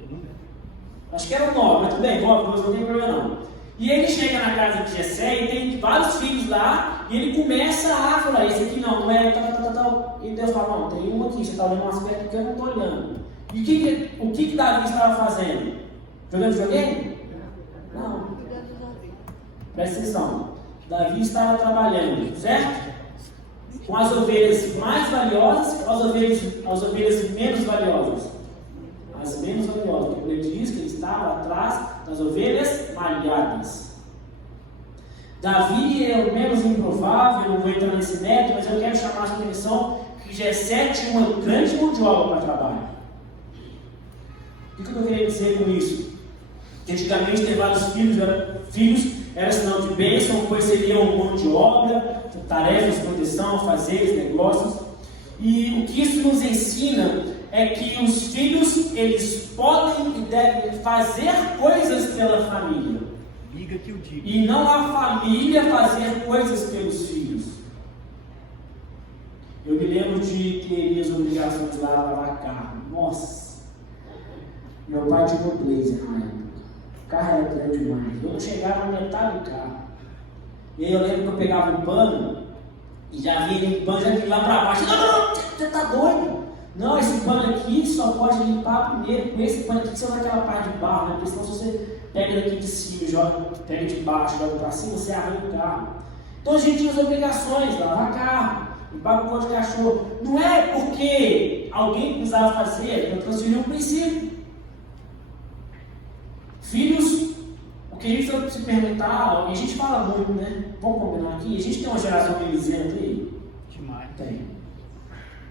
Eu não lembro. Acho que eram 9, mas tudo bem, 9, não tem problema não. E ele chega na casa de Jessé e tem vários filhos lá, e ele começa a falar, esse aqui não é tal. E Deus fala, não, tem um aqui, você está olhando um aspecto que eu não estou olhando. E o que Davi estava fazendo? Jogando videogame? Não. Presta atenção. Davi estava trabalhando, certo? Com as ovelhas mais valiosas ou as ovelhas menos valiosas? As menos valiosas. Porque ele diz que ele estava atrás das ovelhas malhadas. Davi é o menos improvável, eu não vou entrar nesse método, mas eu quero chamar a sua atenção que Jessé tinha uma grande mão de obra para trabalho. O que eu estou querendo dizer com isso? Que antigamente ter vários filhos era sinal de bênção, pois seria uma mão de obra, tarefas, proteção, fazeres, negócios. E o que isso nos ensina é que os filhos, eles podem e devem fazer coisas pela família. Liga que eu digo. E não a família fazer coisas pelos filhos. Eu me lembro de ter minhas obrigações lá, lavar carro. Nossa! Meu pai tinha um blazer na época. O carro era grande demais. Eu não chegava na metade do carro. E aí eu lembro que eu pegava um pano e já vinha limpando, já vinha lá para baixo. Não, você tá doido? Não, esse pano aqui só pode limpar primeiro com esse pano aqui que você vai naquela parte de barro, né? Porque senão se você pega daqui de cima, pega de baixo, joga para cima, você arranca o carro. Então a gente tinha as obrigações, lavar carro, limpar o pó de cachorro. Não é porque alguém precisava fazer, eu transferi um princípio. Filhos, o que a gente vai se perguntar, a gente fala muito, né? Vamos combinar aqui, a gente tem uma geração mimizenta aí? Demais. Tem.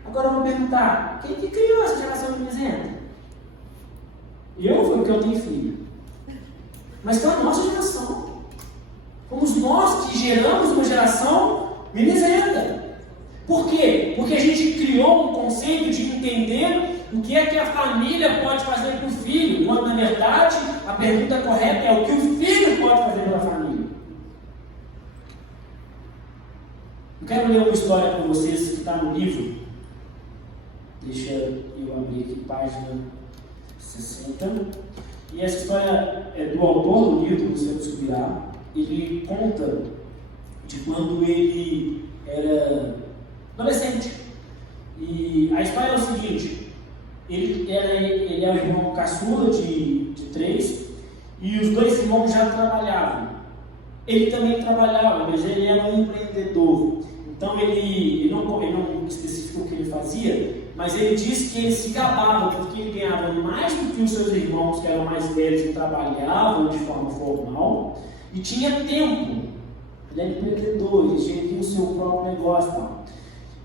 Agora eu vou perguntar, quem que criou essa geração mimizenta? Eu, foi porque eu tenho filho. Mas foi a nossa geração. Fomos nós que geramos uma geração mimizenta. Por quê? Porque a gente criou um conceito de entender o que é que a família pode fazer para o filho, quando na verdade a pergunta correta é o que o filho pode fazer pela família. Eu quero ler uma história para vocês que está no livro. Deixa eu abrir aqui, página 60. E essa história é do autor do livro, você descobrirá. Ele conta de quando ele era adolescente. E a história é o seguinte: ele é o irmão caçula de 3, e os 2 irmãos já trabalhavam. Ele também trabalhava, mas ele era um empreendedor. Então ele não especificou o que ele fazia, mas ele disse que ele se gabava porque ele ganhava mais do que os seus irmãos que eram mais velhos e trabalhavam de forma formal e tinha tempo. Ele era empreendedor, ele tinha o seu próprio negócio.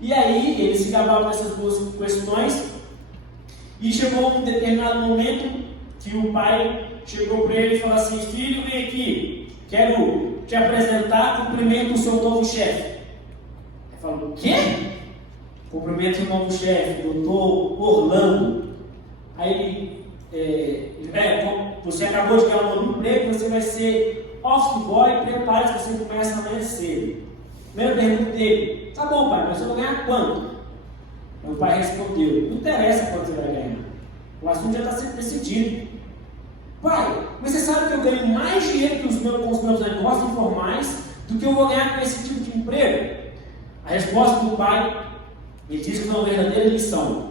E aí ele se gabava dessas duas questões e chegou um determinado momento que o pai chegou para ele e falou assim: filho, vem aqui, quero te apresentar, cumprimento o seu novo chefe. Ele falou: o quê? Cumprimento o novo chefe, doutor Orlando. Aí você acabou de ganhar um novo emprego, você vai ser office boy, prepare se você começa amanhã cedo. Primeira pergunta dele: tá bom, pai, mas eu vou ganhar quanto? Meu pai respondeu: não interessa quanto você vai ganhar, o assunto já está sendo decidido. Pai, mas você sabe que eu ganho mais dinheiro com os meus negócios informais do que eu vou ganhar com esse tipo de emprego? A resposta do pai me diz que é uma verdadeira lição.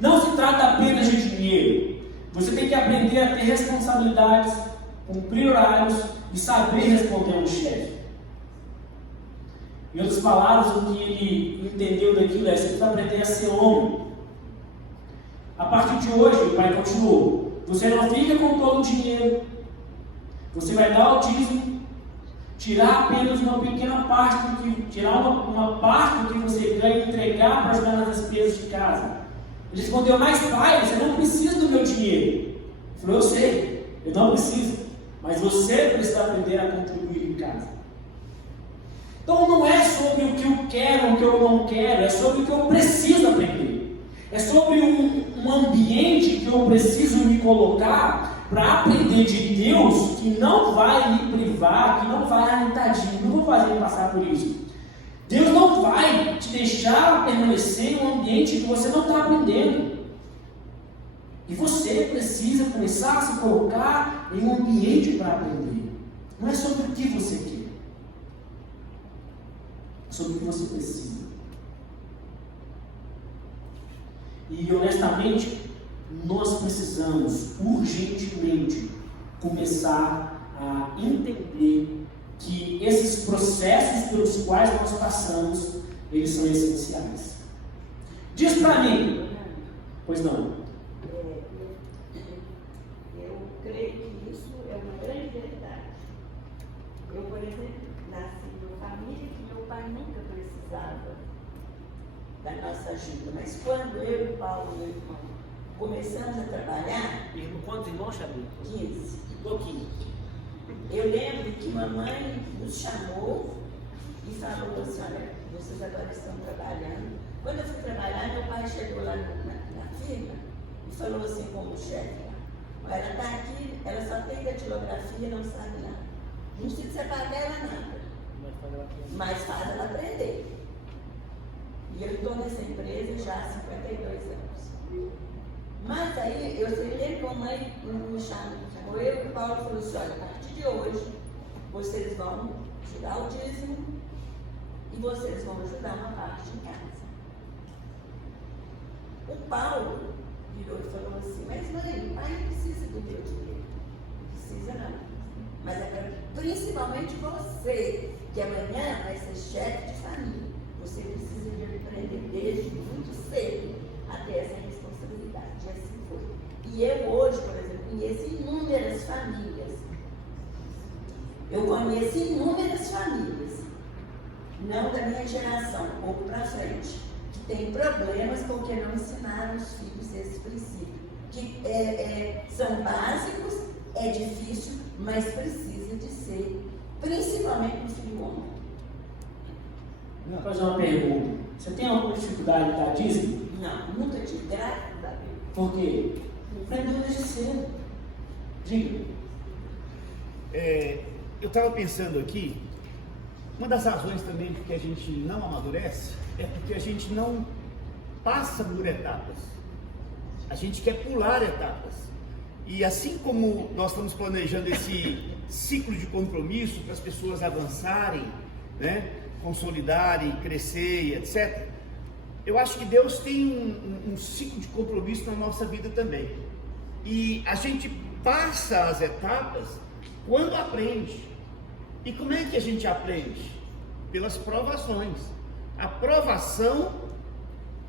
Não se trata apenas de dinheiro. Você tem que aprender a ter responsabilidades, cumprir horários e saber responder ao chefe. Em outras palavras, o que ele entendeu daquilo é: você precisa aprender a ser homem. A partir de hoje, o pai continuou: você não fica com todo o dinheiro. Você vai dar o dízimo, tirar apenas uma pequena parte uma parte do que você ganha e entregar para ajudar nas despesas de casa. Ele respondeu: mas pai, você não precisa do meu dinheiro. Ele falou: eu sei, eu não preciso, mas você precisa aprender a contribuir em casa. Então não é sobre o que eu quero ou o que eu não quero, é sobre o que eu preciso aprender. É sobre um ambiente que eu preciso me colocar para aprender de Deus, que não vai me privar, que não vai, tadinho, não vou fazer passar por isso. Deus não vai te deixar permanecer em um ambiente que você não está aprendendo. E você precisa começar a se colocar em um ambiente para aprender. Não é sobre o que você quer, é sobre o que você precisa. E honestamente, nós precisamos urgentemente começar a entender que esses processos pelos quais nós passamos, eles são essenciais. Diz para mim, pois não. Eu creio que isso é uma grande verdade. Eu, por exemplo, nasci numa família que meu pai nunca precisava da nossa ajuda, mas quando eu e o Paulo, meu irmão, começamos a trabalhar... Quantos irmãos, Xabi? 15. Pouquinho. Eu lembro que mamãe nos chamou e falou assim, olha, vocês agora estão trabalhando. Quando eu fui trabalhar, meu pai chegou lá na firma e falou assim como chefe, olha, ela está aqui, ela só tem datilografia, não sabe nada. Não precisa pagar ela nada, mas faz ela aprender. E eu estou nessa empresa já há 52 anos. Mas aí, eu lembro que a mamãe me chamou, eu e o Paulo falou assim, olha, a partir de hoje, vocês vão tirar o dízimo e vocês vão ajudar uma parte em casa. O Paulo virou e falou assim, mas mãe, o pai não precisa do meu dinheiro. Não precisa não. Mas é principalmente você, que amanhã vai ser chefe de família. Você precisa de aprender desde muito cedo a ter essa responsabilidade. E assim foi. E eu hoje, por exemplo, conheço inúmeras famílias. Eu conheço inúmeras famílias, não da minha geração, um pouco para frente, que tem problemas porque não ensinaram os filhos esses princípios. Que são básicos, é difícil, mas precisa de ser, principalmente no filho homem. Vou fazer uma pergunta. Você tem alguma dificuldade de dar dízimo? Não, nunca tive, graças a Deus. Por quê? Aprendeu desde cedo. Diga. Eu estava pensando aqui, uma das razões também porque a gente não amadurece é porque a gente não passa por etapas. A gente quer pular etapas. E assim como nós estamos planejando esse ciclo de compromisso para as pessoas avançarem, né, consolidarem, crescer, etc., eu acho que Deus tem um ciclo de compromisso na nossa vida também. E a gente passa as etapas quando aprende. E como é que a gente aprende? Pelas provações. A provação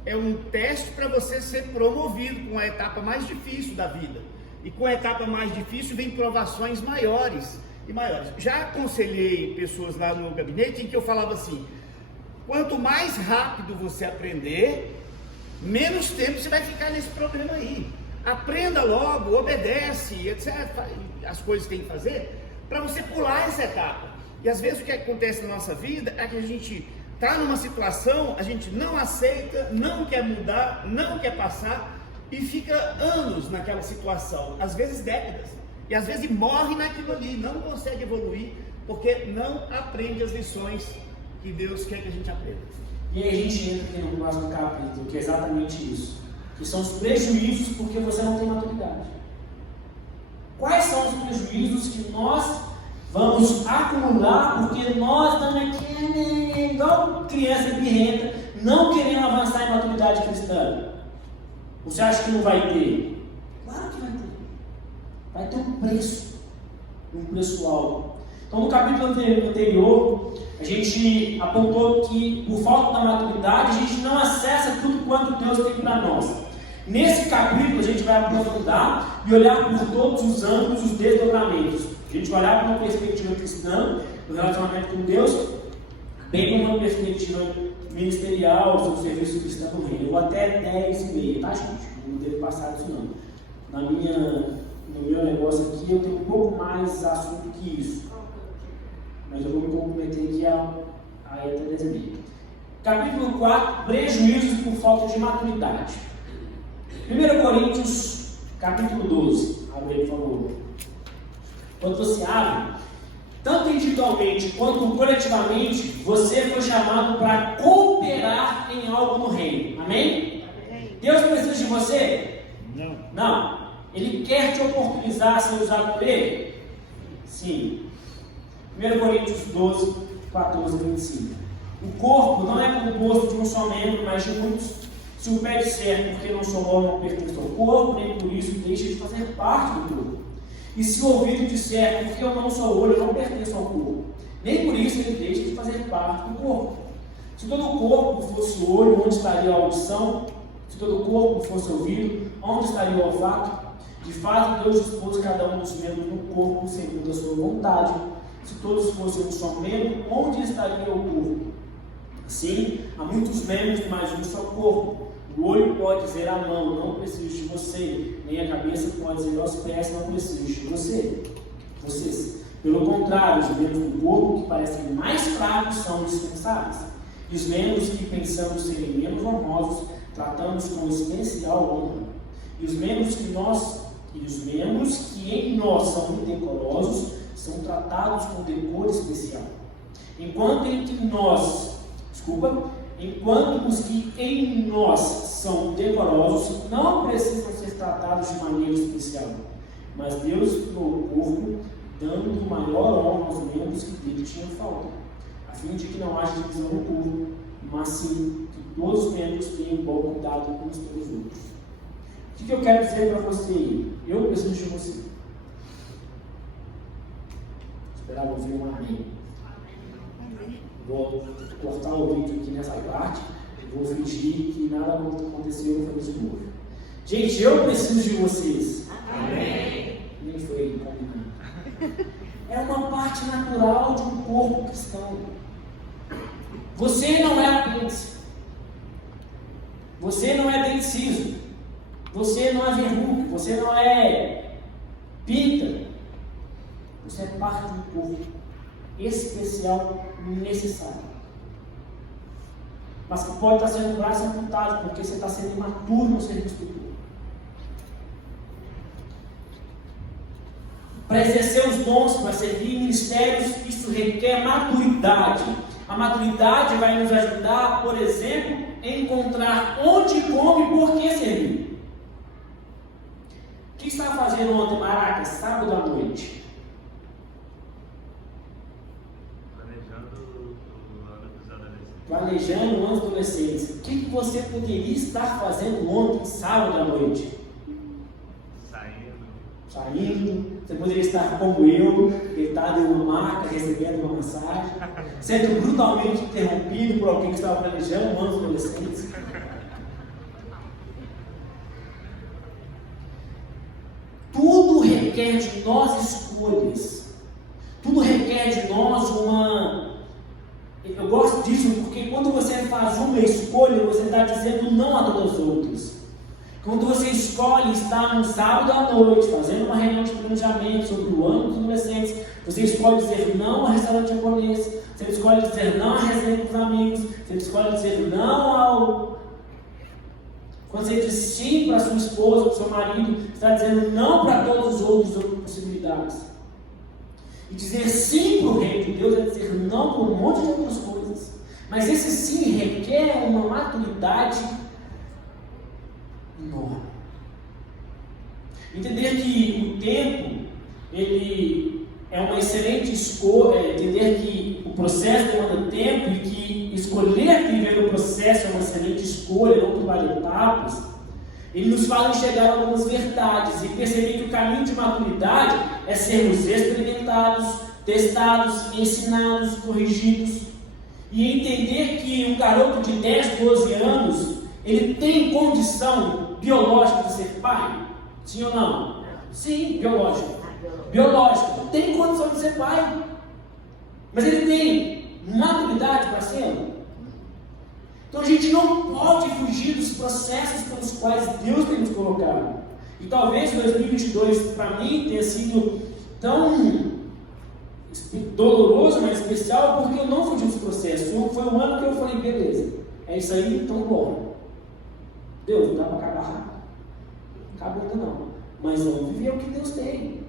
é um teste para você ser promovido com a etapa mais difícil da vida. E com a etapa mais difícil vem provações maiores e maiores. Já aconselhei pessoas lá no gabinete em que eu falava assim, quanto mais rápido você aprender, menos tempo você vai ficar nesse problema aí. Aprenda logo, obedece, etc. As coisas que tem que fazer para você pular essa etapa. E às vezes o que acontece na nossa vida é que a gente está numa situação, a gente não aceita, não quer mudar, não quer passar e fica anos naquela situação, às vezes décadas. E às vezes morre naquilo ali, não consegue evoluir porque não aprende as lições que Deus quer que a gente aprenda. E aí a gente entra aqui no próximo capítulo, que é exatamente isso. Que são os prejuízos porque você não tem maturidade. Quais são os prejuízos que nós vamos acumular porque nós estamos aqui igual criança birrenta, não querendo avançar em maturidade cristã? Você acha que não vai ter? Claro que vai ter. Vai ter um preço alto. Então no capítulo anterior, a gente apontou que por falta da maturidade a gente não acessa tudo quanto Deus tem para nós. Nesse capítulo a gente vai aprofundar e olhar por todos os ângulos, os desdobramentos. A gente vai olhar para uma perspectiva cristã, do relacionamento com Deus, bem como uma perspectiva ministerial, sobre o serviço cristão no reino. Eu vou até 10h30, tá, gente? Não devo passar isso não. No meu negócio aqui eu tenho um pouco mais assunto que isso. Mas eu vou me comprometer aqui até 10h30. Capítulo 4, prejuízos por falta de maturidade. 1 Coríntios, capítulo 12. Abre aí, por favor. Quando você abre, tanto individualmente quanto coletivamente, você foi chamado para cooperar em algo no reino. Amém? Amém. Deus precisa de você? Não. Não. Ele quer te oportunizar a ser usado por Ele? Sim. 1 Coríntios 12, 14 e 25. O corpo não é composto de um só membro, mas de muitos. Se o pé disser, porque não sou homem, não pertenço ao corpo, nem por isso deixa de fazer parte do corpo. E se o ouvido disser, porque eu não sou olho, eu não pertenço ao corpo, nem por isso ele deixa de fazer parte do corpo. Se todo o corpo fosse olho, onde estaria a audição? Se todo o corpo fosse ouvido, onde estaria o olfato? De fato, Deus dispôs cada um dos membros do corpo segundo a sua vontade. Se todos fossem um só membro, onde estaria o corpo? Assim, há muitos membros, mas um só corpo. O olho pode dizer à mão, não preciso de você. Nem a cabeça pode dizer aos pés, não preciso de vocês. Pelo contrário, os membros do corpo que parecem mais fracos são indispensáveis. E os membros que pensamos serem menos honrosos, tratamos com especial honra. E os membros que em nós são indecorosos, são tratados com decoro especial. Enquanto os que em nós são decorosos não precisam ser tratados de maneira especial, mas Deus criou o corpo, dando maior honra aos membros que dele tinham falta, a fim de que não haja divisão no corpo, mas sim que todos os membros tenham bom cuidado uns pelos outros. O que eu quero dizer para você? Eu preciso de você. Esperava ouvir um amém. Vou cortar o vídeo aqui nessa parte. Vou fingir que nada aconteceu e fazer de novo. Gente, eu preciso de vocês. Amém. Nem foi combinado. É uma parte natural de um corpo cristão. Você não é apêndice. Você não é denticiso. Você não é verruga. Você não é pinta. Você é parte de um corpo especial, necessário. Mas que pode estar sendo um braço amputado, porque você está sendo imaturo no serviço do corpo. Para exercer os dons, para servir ministérios, isso requer maturidade. A maturidade vai nos ajudar, por exemplo, a encontrar onde, como e por que servir. O que estava fazendo ontem, Maracas, sábado à noite? Planejando o ano dos adolescentes. O que você poderia estar fazendo ontem, sábado à noite? Saindo. Você poderia estar como eu, deitado em uma maca, recebendo uma massagem, sendo brutalmente interrompido por alguém que estava planejando o ano dos adolescentes. Tudo requer de nós escolhas. Tudo requer de nós uma... Eu gosto disso porque quando você faz uma escolha, você está dizendo não a todas as outras. Quando você escolhe estar num sábado à noite, fazendo uma reunião de planejamento sobre o ano dos adolescentes, você escolhe dizer não ao restaurante japonês, você escolhe dizer não à resenha com os amigos, você escolhe dizer não ao... Quando você diz sim para sua esposa, para o seu marido, você está dizendo não para todas as outras possibilidades. E dizer sim para o reino de Deus é dizer não para um monte de outras coisas. Mas esse sim requer uma maturidade enorme. Entender que o tempo, ele é uma excelente escolha, entender que o processo demanda tempo e que escolher viver o processo é uma excelente escolha, não pular etapas. Ele nos faz enxergar algumas verdades e perceber que o caminho de maturidade é sermos experimentados, testados, ensinados, corrigidos. E entender que um garoto de 10, 12 anos, ele tem condição biológica de ser pai? Sim ou não? Sim, biológico. Biológico. Tem condição de ser pai. Mas ele tem maturidade para ser? Então a gente não pode fugir dos processos pelos quais Deus tem nos colocado. E talvez 2022 para mim tenha sido tão doloroso, mas especial, porque eu não fugi dos processos. Foi um ano que eu falei, beleza, é isso aí, então bora. Deus, não dá para acabar rápido. Não acaba ainda não. Mas vamos viver o que Deus tem.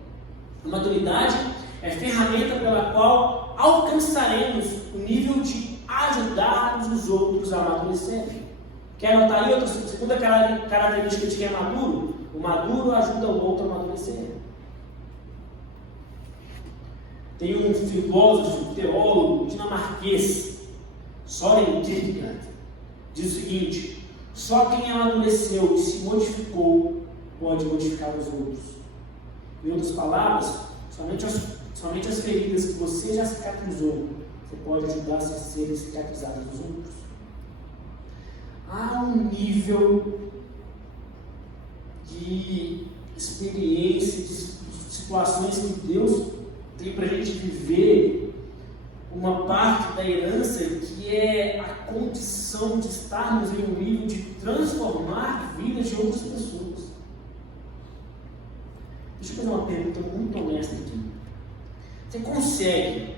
A maturidade é a ferramenta pela qual alcançaremos o nível de ajudarmos os outros a amadurecerem. Quer anotar aí outra segunda característica de quem é maduro? O maduro ajuda o outro a amadurecer. Tem um filósofo, teólogo dinamarquês, Søren Kierkegaard, diz o seguinte: só quem amadureceu e se modificou pode modificar os outros. Em outras palavras, somente as feridas que você já cicatrizou, você pode ajudar a serem cicatrizadas dos outros. Há um nível de experiência, de situações que Deus tem para a gente viver, uma parte da herança que é a condição de estarmos em um nível de transformar a vida de outras pessoas. Deixa eu fazer uma pergunta muito honesta aqui. Você consegue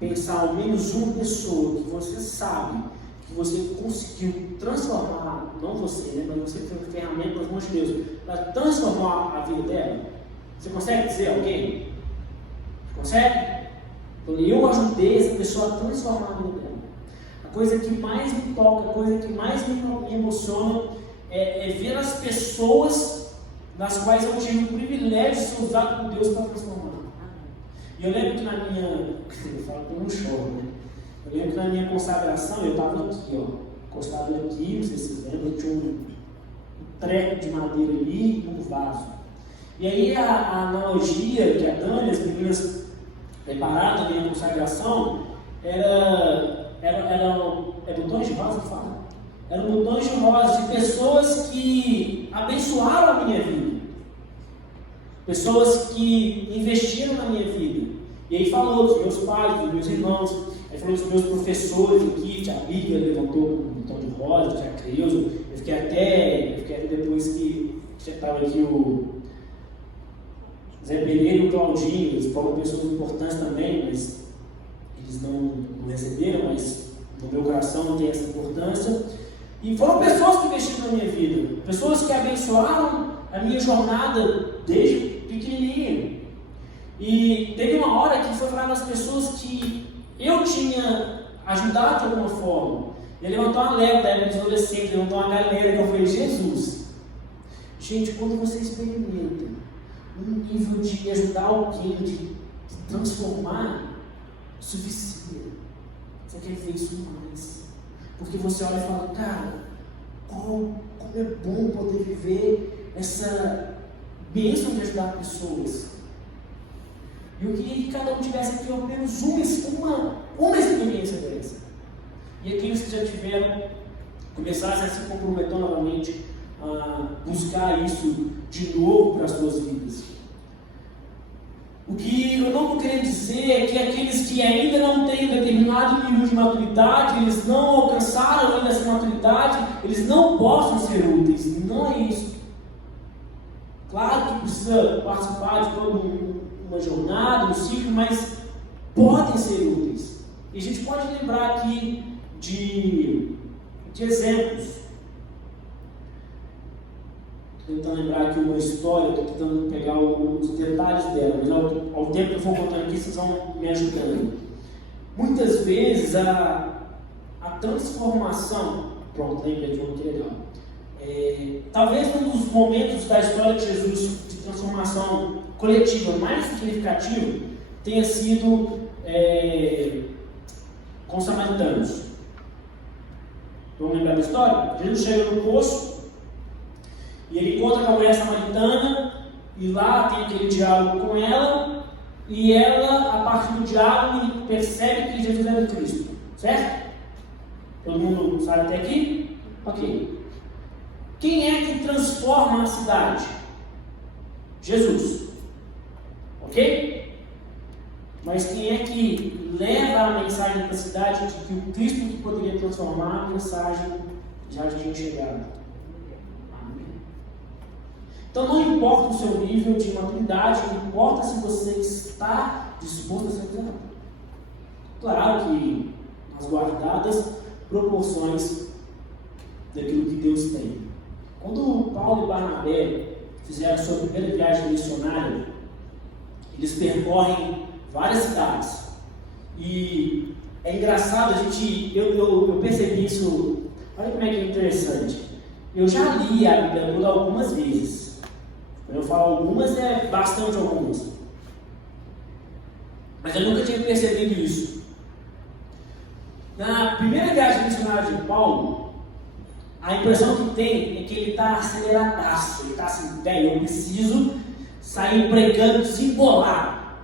pensar ao menos uma pessoa que você sabe que você conseguiu transformar, não você, né, mas você tem uma ferramenta nas mãos de Deus, para transformar a vida dela? Você consegue dizer alguém? Consegue? Então, eu ajudei essa pessoa a transformar a vida dela. A coisa que mais me toca, a coisa que mais me emociona é ver as pessoas nas quais eu tive o privilégio de ser usado por Deus para transformar. E eu lembro que na minha... Eu falo que eu não choro, né? Eu lembro que na minha consagração eu estava aqui, ó, encostado aqui, não sei se vocês lembram, tinha um treco de madeira ali e um vaso. E aí a analogia que a Dani, as meninas prepararam na minha consagração, era botões de rosa que fala? Eram botões de rosa de pessoas que abençoaram a minha vida. Pessoas que investiram na minha vida. E aí falou dos meus pais, dos meus irmãos, aí falou dos meus professores aqui, tia Bíblia levantou um botão de rosa, tia Creuza. Eu fiquei até depois que estava aqui o Zé Pereira e o Claudinho, eles foram pessoas importantes também, mas eles não receberam, mas no meu coração não tem essa importância. E foram pessoas que investiram na minha vida, pessoas que abençoaram a minha jornada desde pequenininho. E teve uma hora que foi falar das pessoas que eu tinha ajudado de alguma forma. Ele levantou uma leva da época dos adolescentes, levantou uma galera que eu falei: Jesus, gente, quando você experimenta um nível de ajudar alguém, de transformar, isso vicia. Você quer ver isso mais. Porque você olha e fala: cara, como é bom poder viver essa bênção de ajudar pessoas. E eu queria que cada um tivesse aqui ao menos uma experiência dessa. E aqueles que já tiveram, começassem a se comprometer novamente a buscar isso de novo para as suas vidas. O que eu não estou querendo dizer é que aqueles que ainda não têm determinado nível de maturidade, eles não alcançaram ainda essa maturidade, eles não possam ser úteis. Não é isso. Claro que precisa participar de toda uma jornada, um ciclo, mas podem ser úteis. E a gente pode lembrar aqui de exemplos. Estou tentando lembrar aqui uma história, estou tentando pegar os detalhes dela, mas ao tempo que eu for contando aqui, vocês vão me ajudando. Muitas vezes a transformação, pronto, lembrei de uma que legal. Talvez um dos momentos da história de Jesus de transformação coletiva mais significativo tenha sido com os samaritanos. Vamos lembrar da história? Jesus chega no poço e ele encontra com a mulher samaritana e lá tem aquele diálogo com ela, e ela, a partir do diálogo, percebe que Jesus era o Cristo, certo? Todo mundo sabe até aqui? Ok. Quem é que transforma a cidade? Jesus. Ok? Mas quem é que leva a mensagem para a cidade de que o Cristo que poderia transformar a mensagem já tinha chegado? Então não importa o seu nível de maturidade, não importa se você está disposto a ser usado. Claro que nas guardadas proporções daquilo que Deus tem. Quando Paulo e Barnabé fizeram a sua primeira viagem missionária, eles percorrem várias cidades. E é engraçado, eu percebi isso. Olha como é que é interessante. Eu já li a Bíblia toda algumas vezes. Quando eu falo algumas, é bastante algumas. Mas eu nunca tinha percebido isso. Na primeira viagem missionária de Paulo, a impressão que tem é que ele está aceleradaço. Ele está assim, velho, eu preciso sair pregando, desembolar.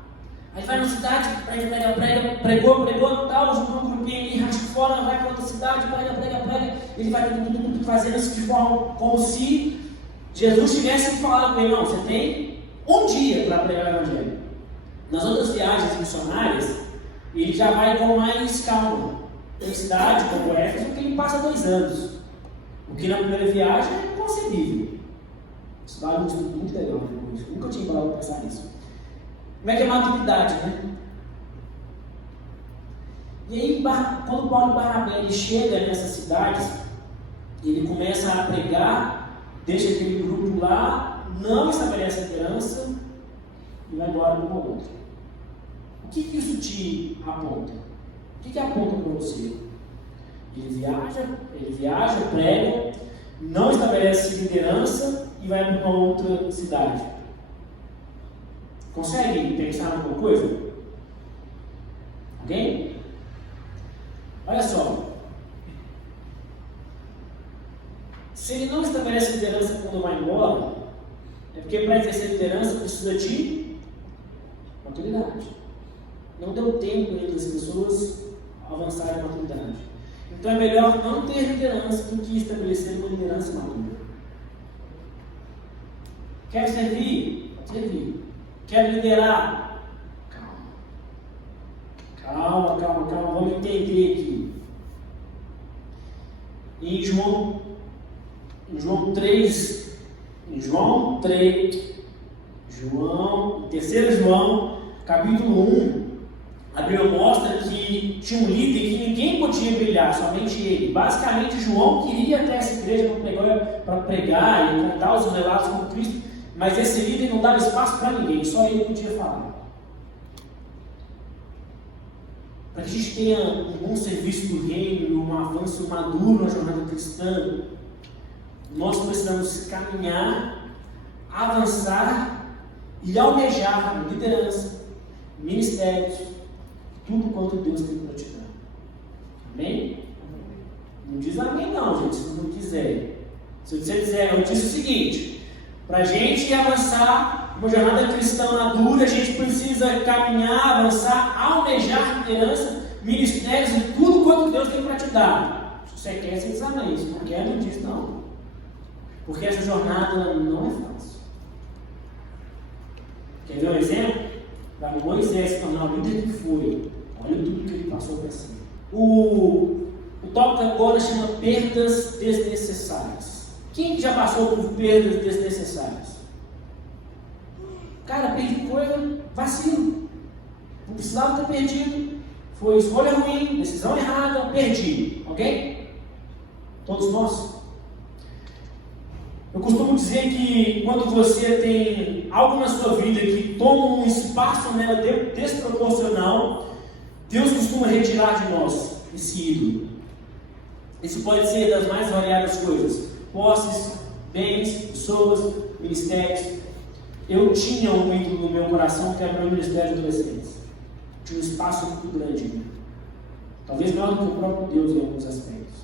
Aí vai na cidade, pregou, tal, juntou um grupinho ali, racha fora, vai para outra cidade, prega. Ele vai fazendo isso de forma como se Jesus tivesse falado com ele: não, você tem um dia para pregar o Evangelho. Nas outras viagens missionárias, ele já vai com mais calma. Em cidade como Éfeso, porque ele passa 2 anos. O que na primeira viagem é inconcebível. Isso vale um estudo muito legal depois. Nunca tinha parado para pensar nisso. Como é que é a maturidade, né? E aí, quando Paulo e Barnabé ele chega nessas cidades, ele começa a pregar, deixa aquele grupo lá, não estabelece liderança e vai embora para uma outra. O que isso te aponta? O que aponta para você? Ele viaja, prega, não estabelece liderança e vai para uma outra cidade. Consegue pensar em alguma coisa? Alguém? Olha só. Se ele não estabelece liderança quando vai embora, é porque para exercer liderança precisa de maturidade. Não deu tempo ainda das pessoas avançarem na maturidade. Então é melhor não ter liderança do que estabelecer uma liderança madura. Quer servir? Servir. Quer liderar? Calma, vamos entender aqui. Em João 3, capítulo 1, a Bíblia mostra que tinha um líder que ninguém podia brilhar, somente ele. Basicamente, João queria até essa igreja para pregar e contar os relatos com Cristo, mas esse líder não dava espaço para ninguém, só ele podia falar. Para que a gente tenha um bom serviço do reino, um avanço maduro na jornada cristã, nós precisamos caminhar, avançar e almejar liderança, ministérios, tudo quanto Deus tem para te dar. Amém? Não diz amém não, gente, se não quiser. Se você quiser, eu disse o seguinte: para a gente avançar uma jornada cristã madura, a gente precisa caminhar, avançar, almejar liderança, ministérios e tudo quanto Deus tem para te dar. Se você quer, você diz amém. Se não quer, não diz não. Porque essa jornada não é fácil. Quer ver um exemplo? Para Moisés se tornar o líder que foi, olha tudo que ele passou para si. O tópico agora chama perdas desnecessárias. Quem já passou por perdas desnecessárias? Cara, perdi coisa, vacilo. Não precisava ter perdido. Foi escolha ruim, decisão errada, perdi. Ok? Todos nós. Eu costumo dizer que quando você tem algo na sua vida que toma um espaço nela desproporcional, Deus costuma retirar de nós esse ídolo. Isso pode ser das mais variadas coisas: posses, bens, pessoas, ministérios. Eu tinha um ídolo no meu coração que era o meu ministério de adolescentes. Tinha um espaço muito grande, talvez maior do que o próprio Deus em alguns aspectos.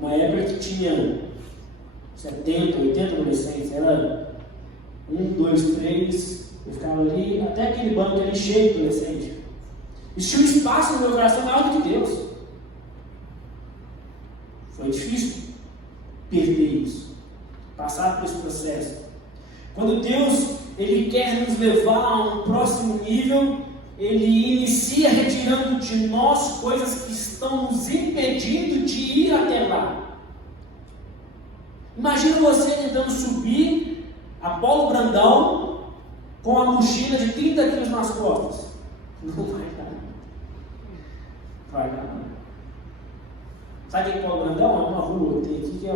Uma época que tinha 70, 80 adolescentes, era 1, 2, 3, eu ficava ali, até aquele banco ali cheio de adolescente. Existia um espaço no meu coração maior do que Deus. Foi difícil perder isso, passar por esse processo. Quando Deus Ele quer nos levar a um próximo nível, Ele inicia retirando de nós coisas que estão nos impedindo de ir até lá. Imagina você tentando subir Apolo Brandão com a mochila de 30 quilos nas costas. Não vai dar. Vai dar. Sabe o que é Apolo Brandão? É uma rua que tem aqui que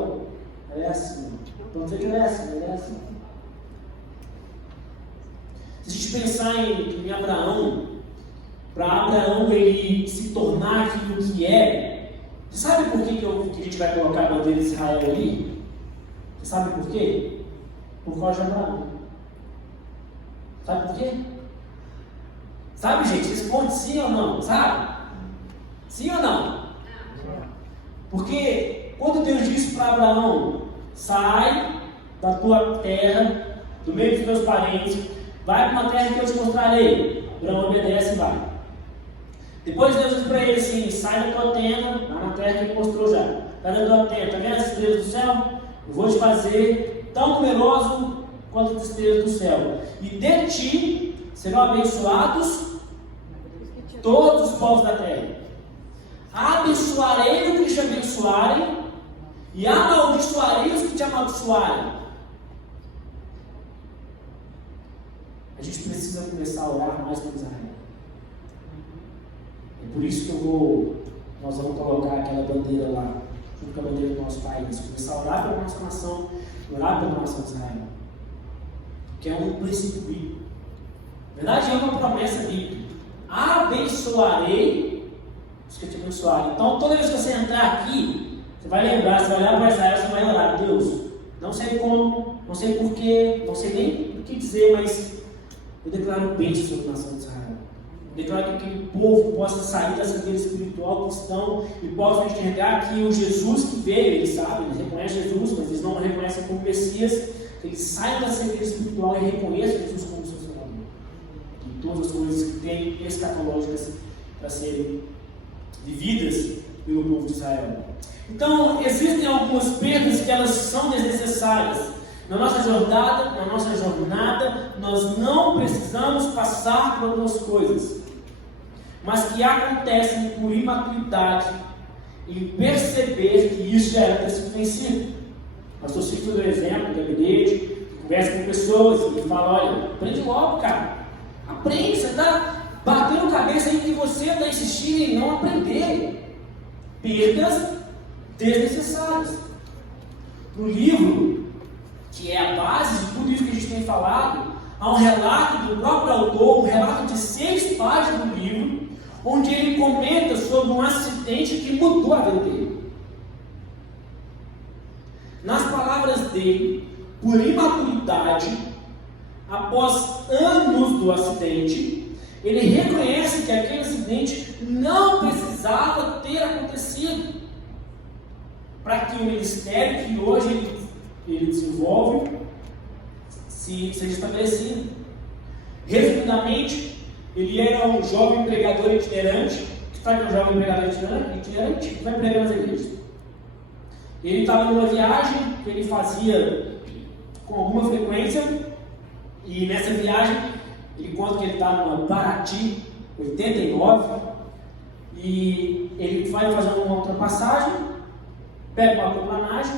é assim. Não sei que ele é assim. Se a gente pensar em Abraão, para Abraão ele se tornar aquilo que é, sabe por que a gente vai colocar a bandeira de Israel ali? Você sabe por quê? Por causa de Abraão. Sabe por quê? Sabe, gente? Responde sim ou não, sabe? Sim ou não? Porque quando Deus disse para Abraão: sai da tua terra, do meio dos teus parentes, vai para uma terra que eu te mostrarei. Abraão obedece e vai. Depois Deus diz para ele assim: sai da tua tenda, lá na terra que ele mostrou já. Sai da tua tenda, está vendo as estrelas do céu? Eu vou te fazer tão numeroso quanto as estrelas do céu. E de ti serão abençoados todos os povos da terra. Abençoarei os que te abençoarem, e amaldiçoarei os que te amaldiçoarem. A gente precisa começar a orar mais por Israel. É por isso que nós vamos colocar aquela bandeira lá, junto com a bandeira do nosso país. Começar a orar pela nossa nação, orar pela nação de Israel. Que é um princípio bíblico. Na verdade, é uma promessa bíblica. Abençoarei os que te abençoarem. Então, toda vez que você entrar aqui, você vai lembrar, você vai olhar para Israel, você vai orar: Deus, não sei como, não sei porquê, não sei nem o que dizer, mas eu declaro bênção sobre a nação de Israel. Eu declaro que aquele povo possa sair dessa vida espiritual cristão e possa enxergar que o Jesus que veio, eles sabem, eles reconhecem Jesus, mas eles não o reconhecem como Messias. Eles saiam dessa vida espiritual e reconheçam Jesus como seu Salvador. E todas as coisas que têm escatológicas para serem vividas pelo povo de Israel. Então, existem algumas perdas que elas são desnecessárias. Na nossa jornada, nós não precisamos passar por algumas coisas, mas que acontecem por imaturidade e perceber que isso já era para ser vencido. Pastor Cito deu exemplo, gabinete, conversa com pessoas e fala: olha, aprende logo, cara. Aprende, você está batendo cabeça em que você está insistindo em não aprender. Perdas desnecessárias. No livro, que é a base de tudo isso que a gente tem falado, há um relato do próprio autor, um relato de 6 páginas do livro, onde ele comenta sobre um acidente que mudou a vida dele. Nas palavras dele, por imaturidade, após anos do acidente, ele reconhece que aquele acidente não precisava ter acontecido para que o ministério que hoje ele desenvolve seja estabelecido. Resumidamente, ele era um jovem pregador itinerante. O que faz um jovem pregador itinerante? Que vai pregar nas igrejas. Ele estava numa viagem que ele fazia com alguma frequência, e nessa viagem ele conta que ele está numa Paraty 89, e ele vai fazer uma ultrapassagem, pega uma aquaplanagem,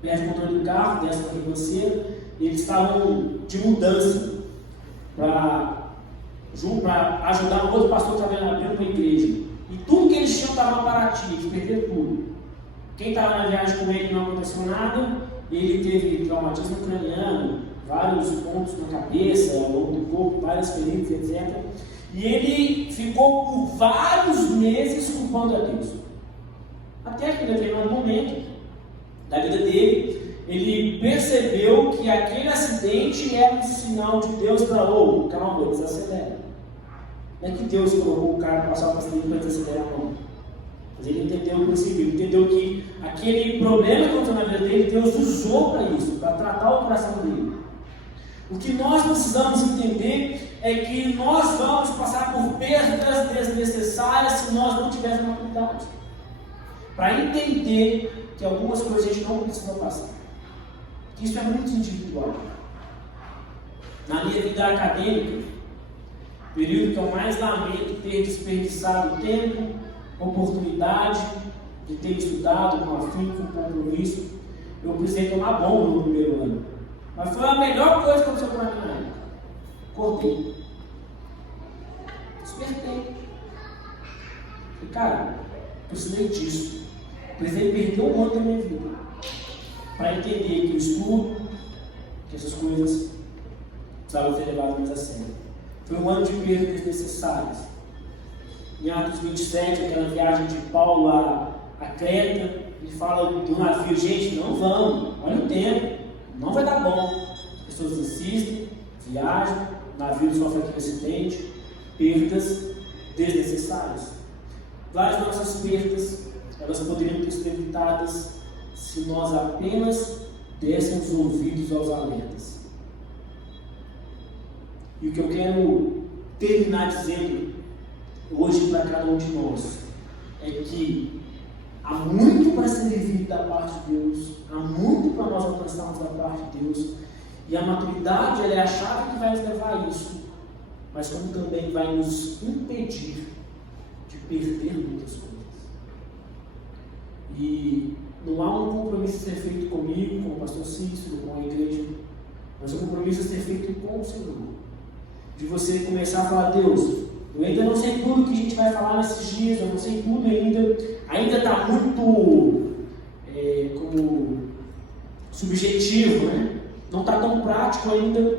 perde o controle do carro, desce para a ribanceira, e eles estavam de mudança para ajudar um outro pastor que estava abrindo uma igreja. E tudo que eles tinham estava na Paraty, eles perderam tudo. Quem estava na viagem com ele não aconteceu nada, ele teve traumatismo craniano, vários pontos na cabeça, ao longo do corpo, várias feridas, etc. E ele ficou por vários meses culpando a Deus. Até que em determinado momento da vida dele, ele percebeu que aquele acidente era um sinal de Deus para calma, desacelera. Não é que Deus colocou o cara para passar o acidente para desacelerar, não. Mas ele entendeu o princípio, ele entendeu que aquele problema que aconteceu na vida dele, Deus usou para isso, para tratar o coração dele. O que nós precisamos entender é que nós vamos passar por perdas desnecessárias se nós não tivermos maturidade. Para entender que algumas coisas a gente não precisa passar. Isso é muito individual. Na minha vida acadêmica, o período que eu mais lamento ter desperdiçado tempo, oportunidade de ter estudado com afinco, com compromisso, eu precisei tomar bomba no primeiro ano. Mas foi a melhor coisa que aconteceu para mim na época. Acordei. Despertei. E cara, precisei disso. Precisei perder um ano da minha vida para entender que o estudo, que essas coisas precisavam ser levadas mais a sério. Foi um ano de perdas desnecessárias. Em Atos 27, aquela viagem de Paulo a Creta, ele fala do navio: gente, não vamos, olha o tempo, não vai dar bom. As pessoas insistem, viajam, o navio sofre aquele acidente, perdas desnecessárias. Várias nossas perdas, elas poderiam ter sido evitadas se nós apenas dessemos ouvidos aos alertas. E o que eu quero terminar dizendo hoje para cada um de nós é que há muito para ser vivido da parte de Deus, há muito para nós alcançarmos da parte de Deus, e a maturidade ela é a chave que vai nos levar a isso, mas como também vai nos impedir de perder muitas coisas. E não há um compromisso a ser feito comigo, com o pastor Cícero, com a igreja, mas um compromisso a ser feito com o Senhor. De você começar a falar: Deus, eu ainda não sei tudo que a gente vai falar nesses dias, eu não sei tudo ainda está muito como subjetivo, né? Não está tão prático ainda,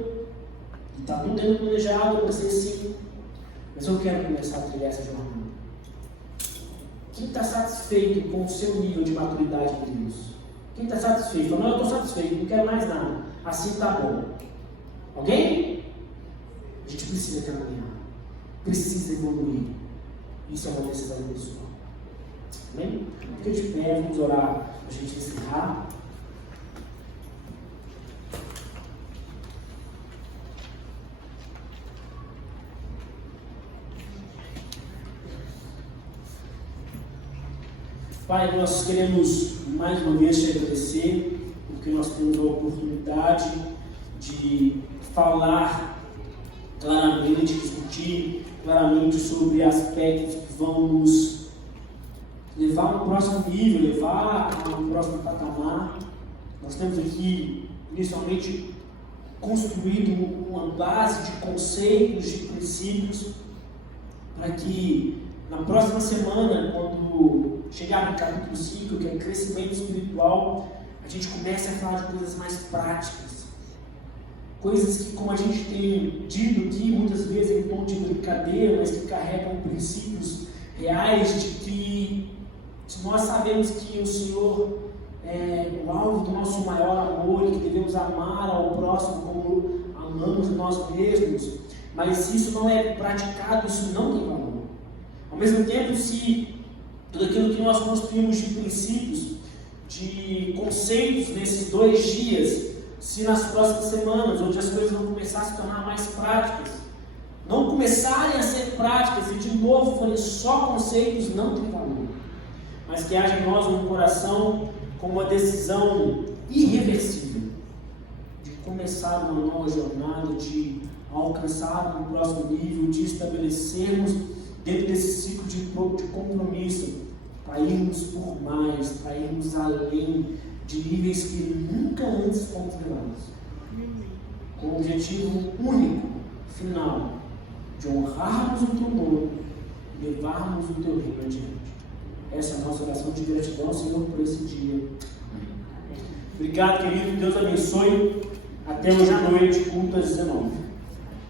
está tudo dentro planejado para ser assim, mas eu quero começar a trilhar essa jornada. Quem está satisfeito com o seu nível de maturidade em Deus? Quem está satisfeito? Fala: não, eu estou satisfeito, não quero mais nada, assim está bom. Alguém? A gente precisa caminhar, precisa evoluir. Isso é uma decisão pessoal. Amém? Fica de pé, vamos orar para a gente encerrar. Pai, nós queremos mais uma vez te agradecer, porque nós temos a oportunidade de falar claramente, discutir claramente sobre aspectos que vão nos levar a um próximo nível, levar a um próximo patamar. Nós temos aqui, inicialmente, construído uma base de conceitos, de princípios, para que na próxima semana, quando chegar no capítulo 5, que é crescimento espiritual, a gente comece a falar de coisas mais práticas. Coisas que, como a gente tem dito aqui, muitas vezes em tom de brincadeira, mas que carregam princípios reais de que nós sabemos que o Senhor é o alvo do nosso maior amor e que devemos amar ao próximo como amamos nós mesmos, mas se isso não é praticado, isso não tem valor. Ao mesmo tempo, se tudo aquilo que nós construímos de princípios, de conceitos nesses 2 dias, se nas próximas semanas, onde as coisas vão começar a se tornar mais práticas, não começarem a ser práticas e de novo forem só conceitos, não tem valor. Mas que haja em nós um coração com uma decisão irreversível de começar uma nova jornada, de alcançar um próximo nível, de estabelecermos dentro desse ciclo de compromisso, para irmos por mais, para irmos além de níveis que nunca antes fomos levados, com o objetivo único, final, de honrarmos o teu nome, levarmos o teu reino adiante. Essa é a nossa oração de gratidão, Senhor, por esse dia. Amém. Obrigado, querido. Deus abençoe. Até hoje à noite, culto às 19.